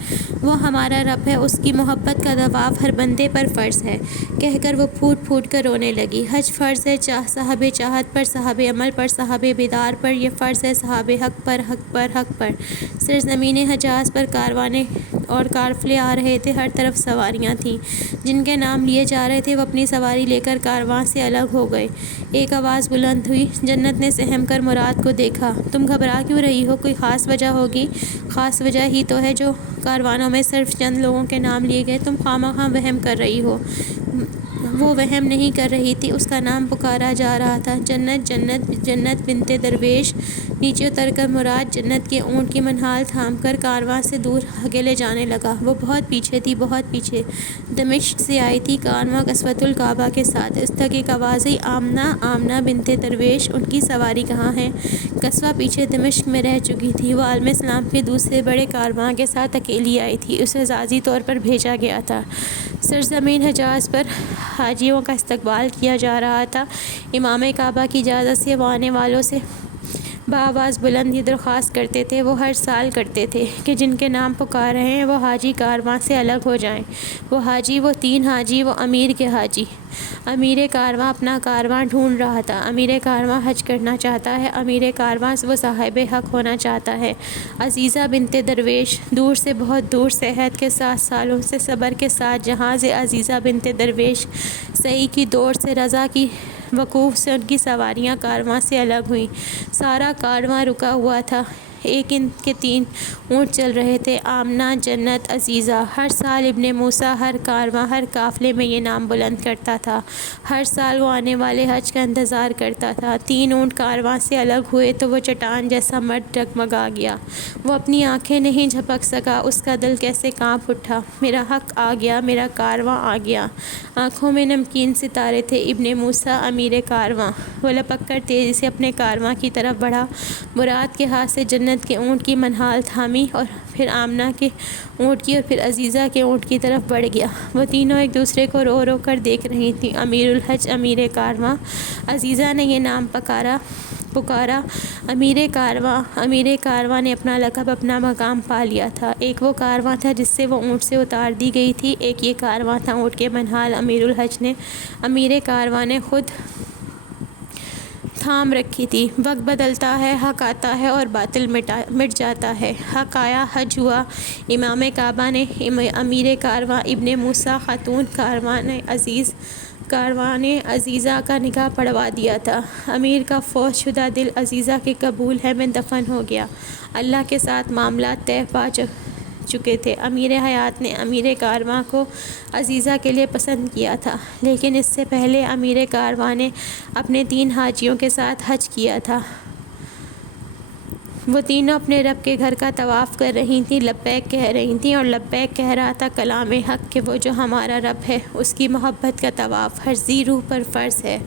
وہ ہمارا رب ہے، اس کی محبت کا طواف ہر بندے پر فرض ہے۔ کہہ کر وہ پھوٹ پھوٹ کر رونے لگی۔ حج فرض ہے صاحب چاہت پر، صاحب عمل پر، صاحب بیدار پر، یہ فرض ہے صاحب حق پر، حق پر، حق پر۔ سرزمین حجاز پر کاروانے اور قافلے آ رہے تھے، ہر طرف سواریاں تھیں۔ جن کے نام لیے جا رہے تھے وہ اپنی سواری لے کر کارواں سے الگ ہو گئے۔ ایک آواز بلند ہوئی۔ جنت نے سہم کر مراد کو دیکھا۔ تم گھبرا کیوں رہی ہو؟ کوئی خاص وجہ ہوگی؟ خاص وجہ ہی تو ہے جو کاروانوں میں صرف چند لوگوں کے نام لیے گئے، تم خواہ وہم کر رہی ہو۔ وہ وہم نہیں کر رہی تھی، اس کا نام پکارا جا رہا تھا، جنت، جنت، جنت بنت درویش۔ نیچے اتر کر مراد جنت کے اونٹ کی منہال تھام کر کارواں سے دور اکیلے جانے لگا۔ وہ بہت پیچھے تھی، بہت پیچھے۔ دمشق سے آئی تھی کارواں کسوۃ الکعبہ کے ساتھ۔ اس تک ایک آواز آئی، آمنہ، آمنہ بنت درویش، ان کی سواری کہاں ہے؟ کسوہ پیچھے دمشق میں رہ چکی تھی۔ وہ عالم اسلام کے دوسرے بڑے کارواں کے ساتھ اکیلی آئی تھی، اسے اعزازی طور پر بھیجا گیا تھا۔ سرزمین حجاز پر حاجیوں کا استقبال کیا جا رہا تھا۔ امام کعبہ کی اجازت سے وہ آنے والوں سے بآواز بلند یہ درخواست کرتے تھے، وہ ہر سال کرتے تھے کہ جن کے نام پکار رہے ہیں وہ حاجی کارواں سے الگ ہو جائیں۔ وہ حاجی، وہ 3 حاجی، وہ امیر کے حاجی۔ امیر کارواں اپنا کارواں ڈھونڈ رہا تھا۔ امیر کارواں حج کرنا چاہتا ہے، امیر کارواں وہ صاحب حق ہونا چاہتا ہے۔ عزیزہ بنت درویش، دور سے، بہت دور سے، عہد کے 7 سالوں سے، صبر کے ساتھ جہاز عزیزہ بنت درویش، سعی کی دوڑ سے، رضا کی وقوف سے ان کی سواریاں کارواں سے الگ ہوئیں۔ سارا کارواں رکا ہوا تھا، ایک ان کے 3 اونٹ چل رہے تھے، آمنہ، جنت، عزیزہ۔ ہر سال ابن موسیٰ ہر کارواں، ہر قافلے میں یہ نام بلند کرتا تھا، ہر سال وہ آنے والے حج کا انتظار کرتا تھا۔ 3 اونٹ کارواں سے الگ ہوئے تو وہ چٹان جیسا مرد ڈگمگا گیا۔ وہ اپنی آنکھیں نہیں جھپک سکا، اس کا دل کیسے کانپ اٹھا۔ میرا حق آ گیا، میرا کارواں آ گیا۔ آنکھوں میں نمکین ستارے تھے۔ ابن موسیٰ، امیر کارواں۔ وہ لپک کر تیزی سے اپنے کارواں کی طرف بڑھا، مراد کے ہاتھ سے جنت کے اونٹ کی منہال تھامی، اور پھر آمنہ کے اونٹ کی، اور پھر عزیزہ کے اونٹ کی طرف بڑھ گیا۔ وہ تینوں ایک دوسرے کو رو رو کر دیکھ رہی تھیں، امیر الحج، امیر کارواں۔ عزیزہ نے یہ نام پکارا، امیر کارواں۔ امیر کارواں نے اپنا لقب، اپنا مقام پا لیا تھا۔ ایک وہ کارواں تھا جس سے وہ اونٹ سے اتار دی گئی تھی، ایک یہ کارواں تھا اونٹ کے منہال۔ امیر الحج نے، امیر کارواں نے خود تھام رکھی تھی۔ وقت بدلتا ہے، حق آتا ہے اور باطل مٹ جاتا ہے۔ حق آیا، حج ہوا۔ امام کعبہ نے امیر کارواں ابن موسیٰ خاتون کاروان عزیزہ کا نکاح پڑھوا دیا تھا۔ امیر کا فوت شدہ دل عزیزہ کے قبول ہے میں دفن ہو گیا۔ اللہ کے ساتھ معاملات طے پا چکے تھے۔ امیر حیات نے امیر کارواں کو عزیزہ کے لیے پسند کیا تھا، لیکن اس سے پہلے امیر کارواں نے اپنے 3 حاجیوں کے ساتھ حج کیا تھا۔ وہ تینوں اپنے رب کے گھر کا طواف کر رہی تھیں، لبیک کہہ رہی تھیں، اور لبیک کہہ رہا تھا کلام حق کہ وہ جو ہمارا رب ہے اس کی محبت کا طواف ہر ذی روح پر فرض ہے،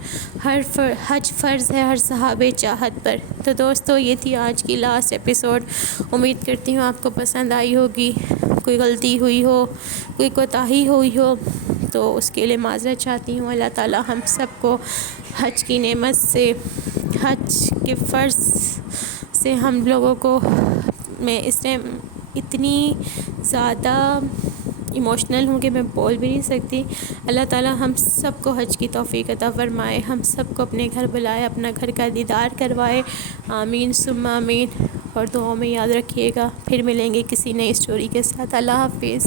حج فرض ہے ہر صاحب چاہت پر۔ تو دوستو، یہ تھی آج کی لاسٹ ایپیسوڈ۔ امید کرتی ہوں آپ کو پسند آئی ہوگی۔ کوئی غلطی ہوئی ہو، کوئی کوتاہی ہوئی ہو تو اس کے لیے معذرت چاہتی ہوں۔ اللہ تعالیٰ ہم سب کو حج کی نعمت سے، حج کے فرض سے ہم لوگوں کو، میں اس ٹائم اتنی زیادہ ایموشنل ہوں کہ میں بول بھی نہیں سکتی۔ اللہ تعالیٰ ہم سب کو حج کی توفیق عطا فرمائے، ہم سب کو اپنے گھر بلائے، اپنا گھر کا دیدار کروائے۔ آمین ثم آمین۔ اور دعاؤں میں یاد رکھیے گا۔ پھر ملیں گے کسی نئی اسٹوری کے ساتھ۔ اللہ حافظ۔